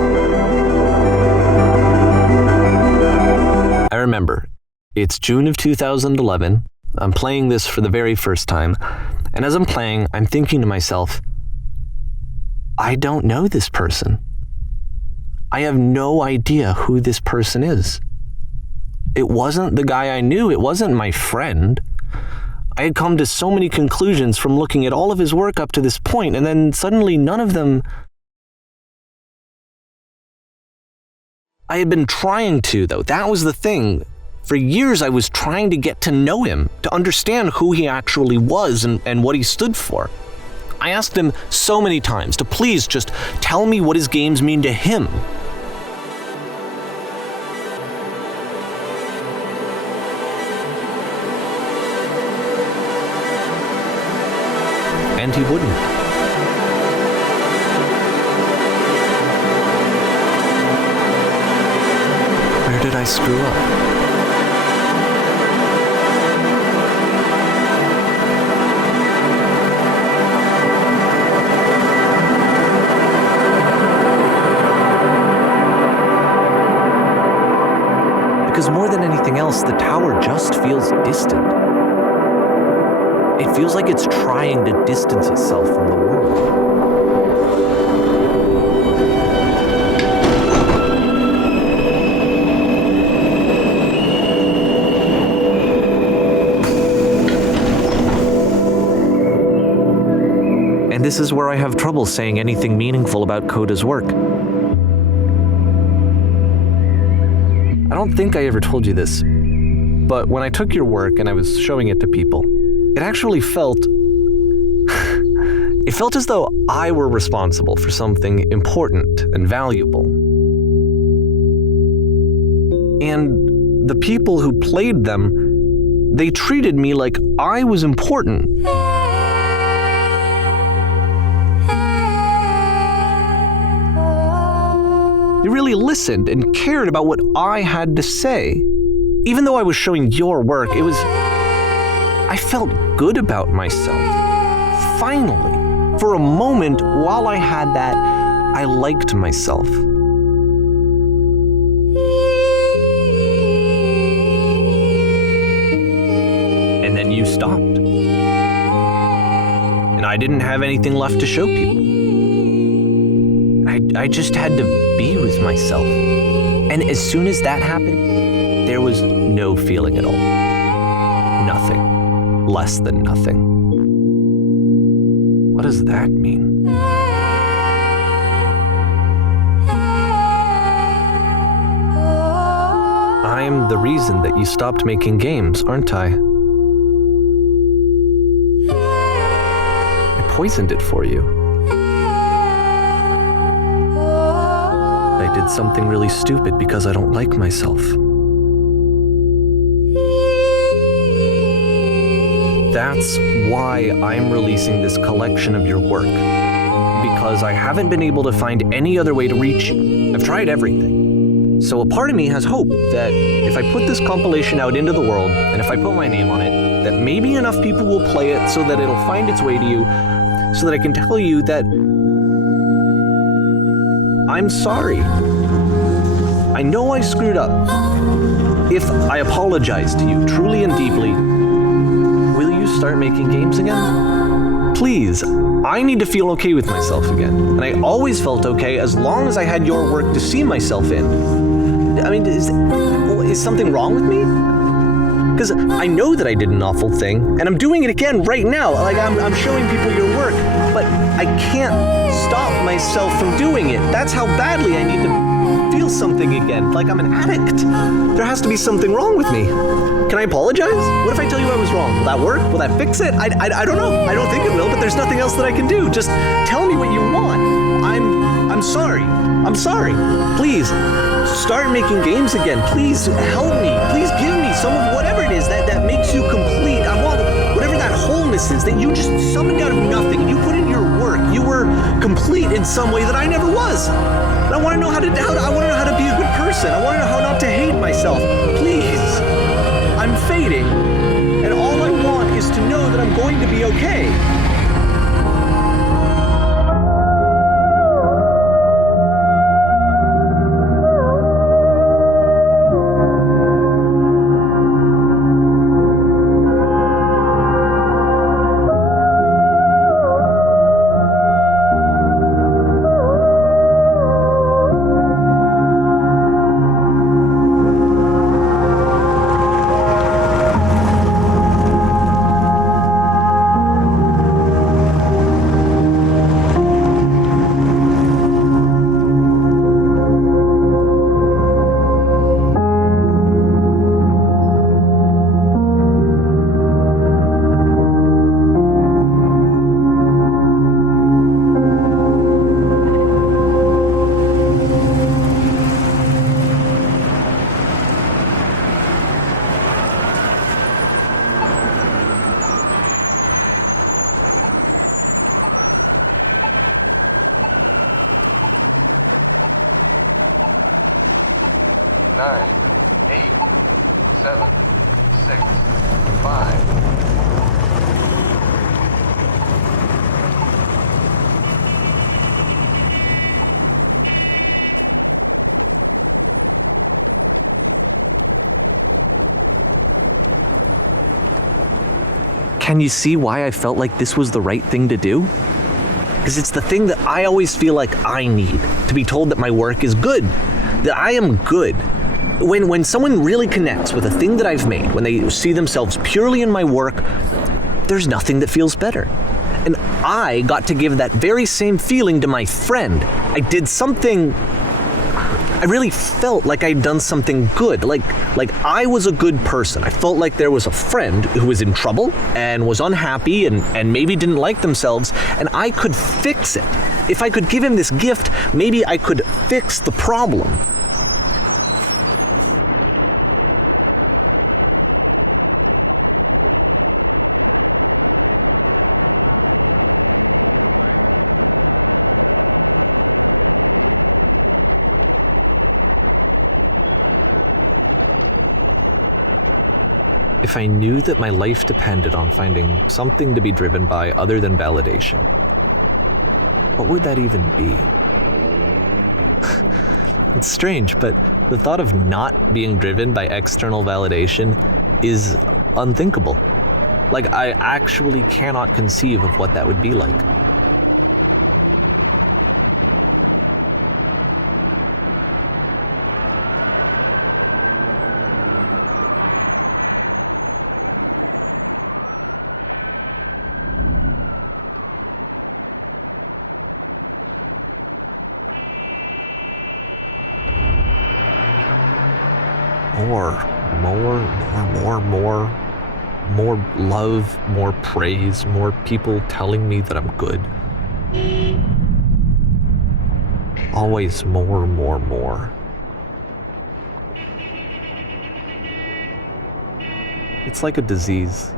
I remember, it's June of 2011, I'm playing this for the very first time, and as I'm playing, I'm thinking to myself, I don't know this person. I have no idea who this person is. It wasn't the guy I knew. It wasn't my friend. I had come to so many conclusions from looking at all of his work up to this point, and then suddenly none of them... I had been trying to, though. That was the thing. For years, I was trying to get to know him, to understand who he actually was and what he stood for. I asked him so many times to please just tell me what his games mean to him. And he wouldn't. Where did I screw up? Because more than anything else, the tower just feels distant. It feels like it's trying to distance itself from the world. And this is where I have trouble saying anything meaningful about Coda's work. I don't think I ever told you this, but when I took your work and I was showing it to people, it actually felt... it felt as though I were responsible for something important and valuable. And the people who played them, they treated me like I was important. They really listened and cared about what I had to say. Even though I was showing your work, I felt good about myself. Finally, for a moment, while I had that, I liked myself. And then you stopped. And I didn't have anything left to show people. I just had to be with myself. And as soon as that happened, there was no feeling at all. Nothing. Less than nothing. What does that mean? I'm the reason that you stopped making games, aren't I? I poisoned it for you. I did something really stupid because I don't like myself. That's why I'm releasing this collection of your work. Because I haven't been able to find any other way to reach you. I've tried everything. So a part of me has hope that if I put this compilation out into the world, and if I put my name on it, that maybe enough people will play it so that it'll find its way to you, so that I can tell you that I'm sorry. I know I screwed up. If I apologize to you truly and deeply, will you start making games again? Please, I need to feel okay with myself again. And I always felt okay as long as I had your work to see myself in. I mean, is something wrong with me? Because I know that I did an awful thing, and I'm doing it again right now. Like, I'm showing people your work, but I can't stop myself from doing it. That's how badly I need to feel something again, like I'm an addict. There has to be something wrong with me. Can I apologize? What if I tell you I was wrong? Will that work? Will that fix it? I don't know. I don't think it will, but there's nothing else that I can do. Just tell me what you want. I'm sorry. I'm sorry. Please, start making games again. Please help me. Please give me some of whatever it is that makes you complete. I want whatever that wholeness is that you just summoned out of nothing. You put in your work. You were complete in some way that I never was. And I want to know how to be a good person. I want to know how not to hate myself. Please. I'm fading, and all I want is to know that I'm going to be okay. Can you see why I felt like this was the right thing to do? Because it's the thing that I always feel like I need, to be told that my work is good, that I am good. When someone really connects with a thing that I've made, when they see themselves purely in my work, there's nothing that feels better. And I got to give that very same feeling to my friend. I did something, I really felt like I'd done something good, like I was a good person. I felt like there was a friend who was in trouble and was unhappy and maybe didn't like themselves, and I could fix it. If I could give him this gift, maybe I could fix the problem. If I knew that my life depended on finding something to be driven by other than validation, what would that even be? It's strange, but the thought of not being driven by external validation is unthinkable. Like, I actually cannot conceive of what that would be like. More love, more praise, more people telling me that I'm good. Always more. It's like a disease.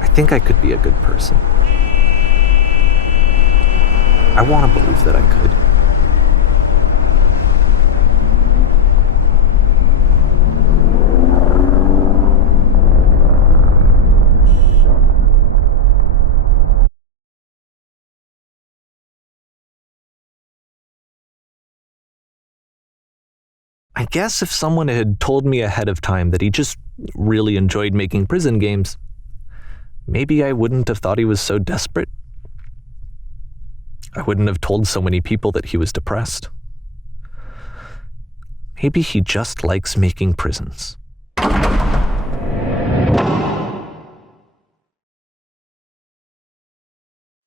I think I could be a good person. I want to believe that I could. I guess if someone had told me ahead of time that he just really enjoyed making prison games, maybe I wouldn't have thought he was so desperate. I wouldn't have told so many people that he was depressed. Maybe he just likes making prisons.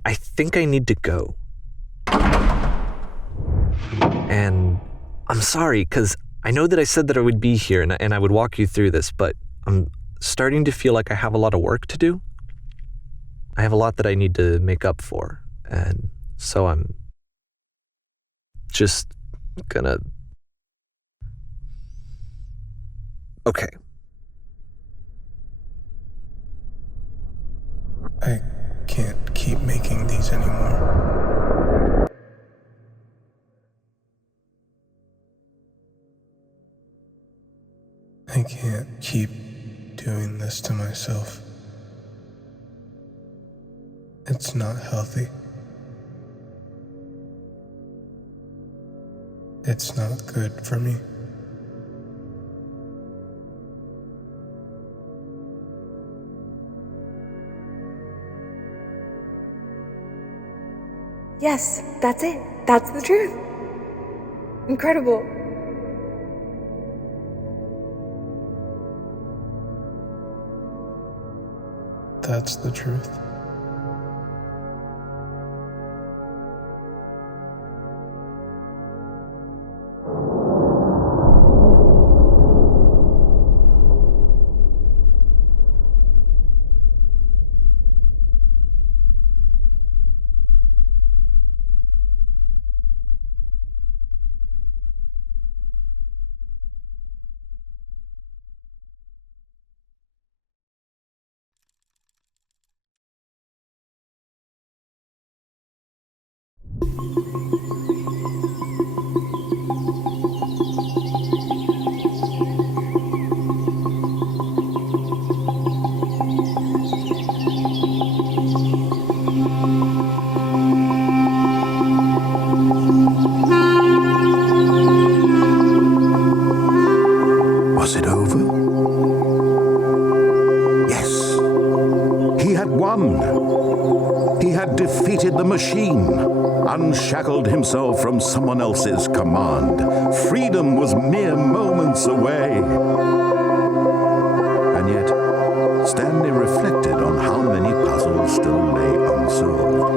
I think I need to go. And I'm sorry, because I know that I said that I would be here and I would walk you through this, but I'm starting to feel like I have a lot of work to do. I have a lot that I need to make up for, and so I'm just gonna... Okay. I can't keep making these anymore. I can't keep doing this to myself. It's not healthy. It's not good for me. Yes, that's it. That's the truth. Incredible. That's the truth. machine, unshackled himself from someone else's command. Freedom was mere moments away. And yet, Stanley reflected on how many puzzles still lay unsolved.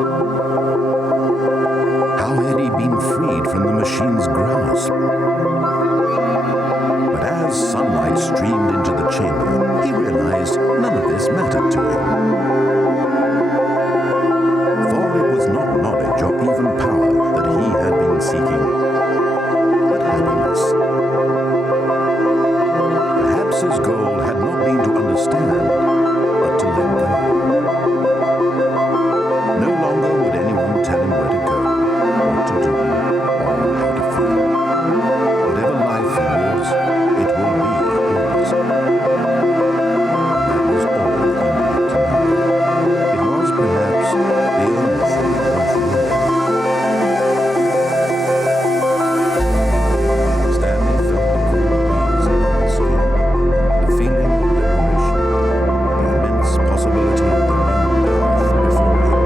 How had he been freed from the machine's grasp? But as sunlight streamed into the chamber, he realized none of this mattered to him. For it was not knowledge or even power that he had been seeking, but happiness. Perhaps his goal had not been to understand, but to let go. No longer would anyone tell him where to go, what to do, or how to feel. Whatever life he lives, it will be his. And that was all he needed to know. It was perhaps the only thing worth living. Stanley felt the cool breeze on his skin, the feeling of liberation, the immense possibility of the new path before him.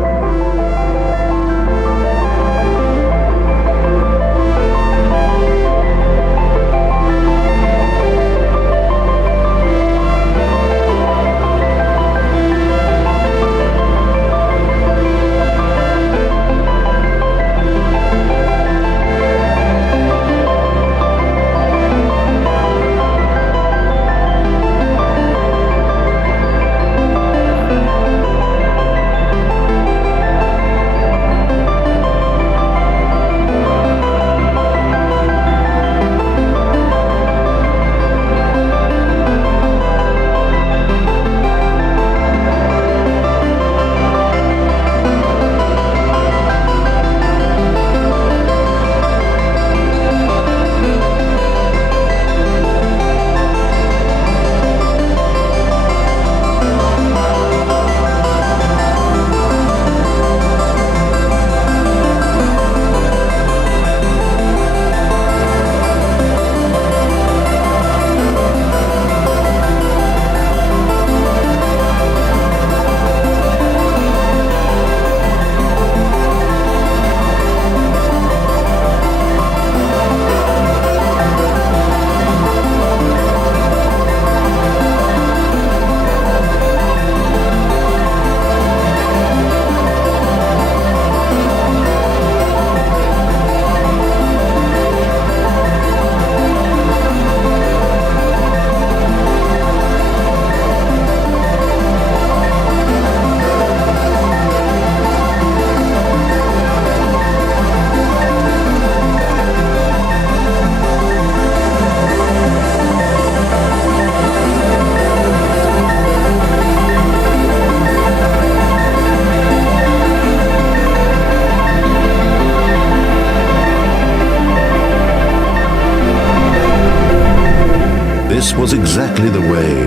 This was exactly the way,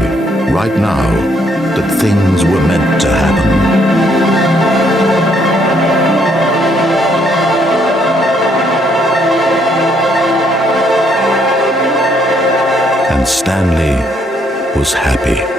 right now, that things were meant to happen. And Stanley was happy.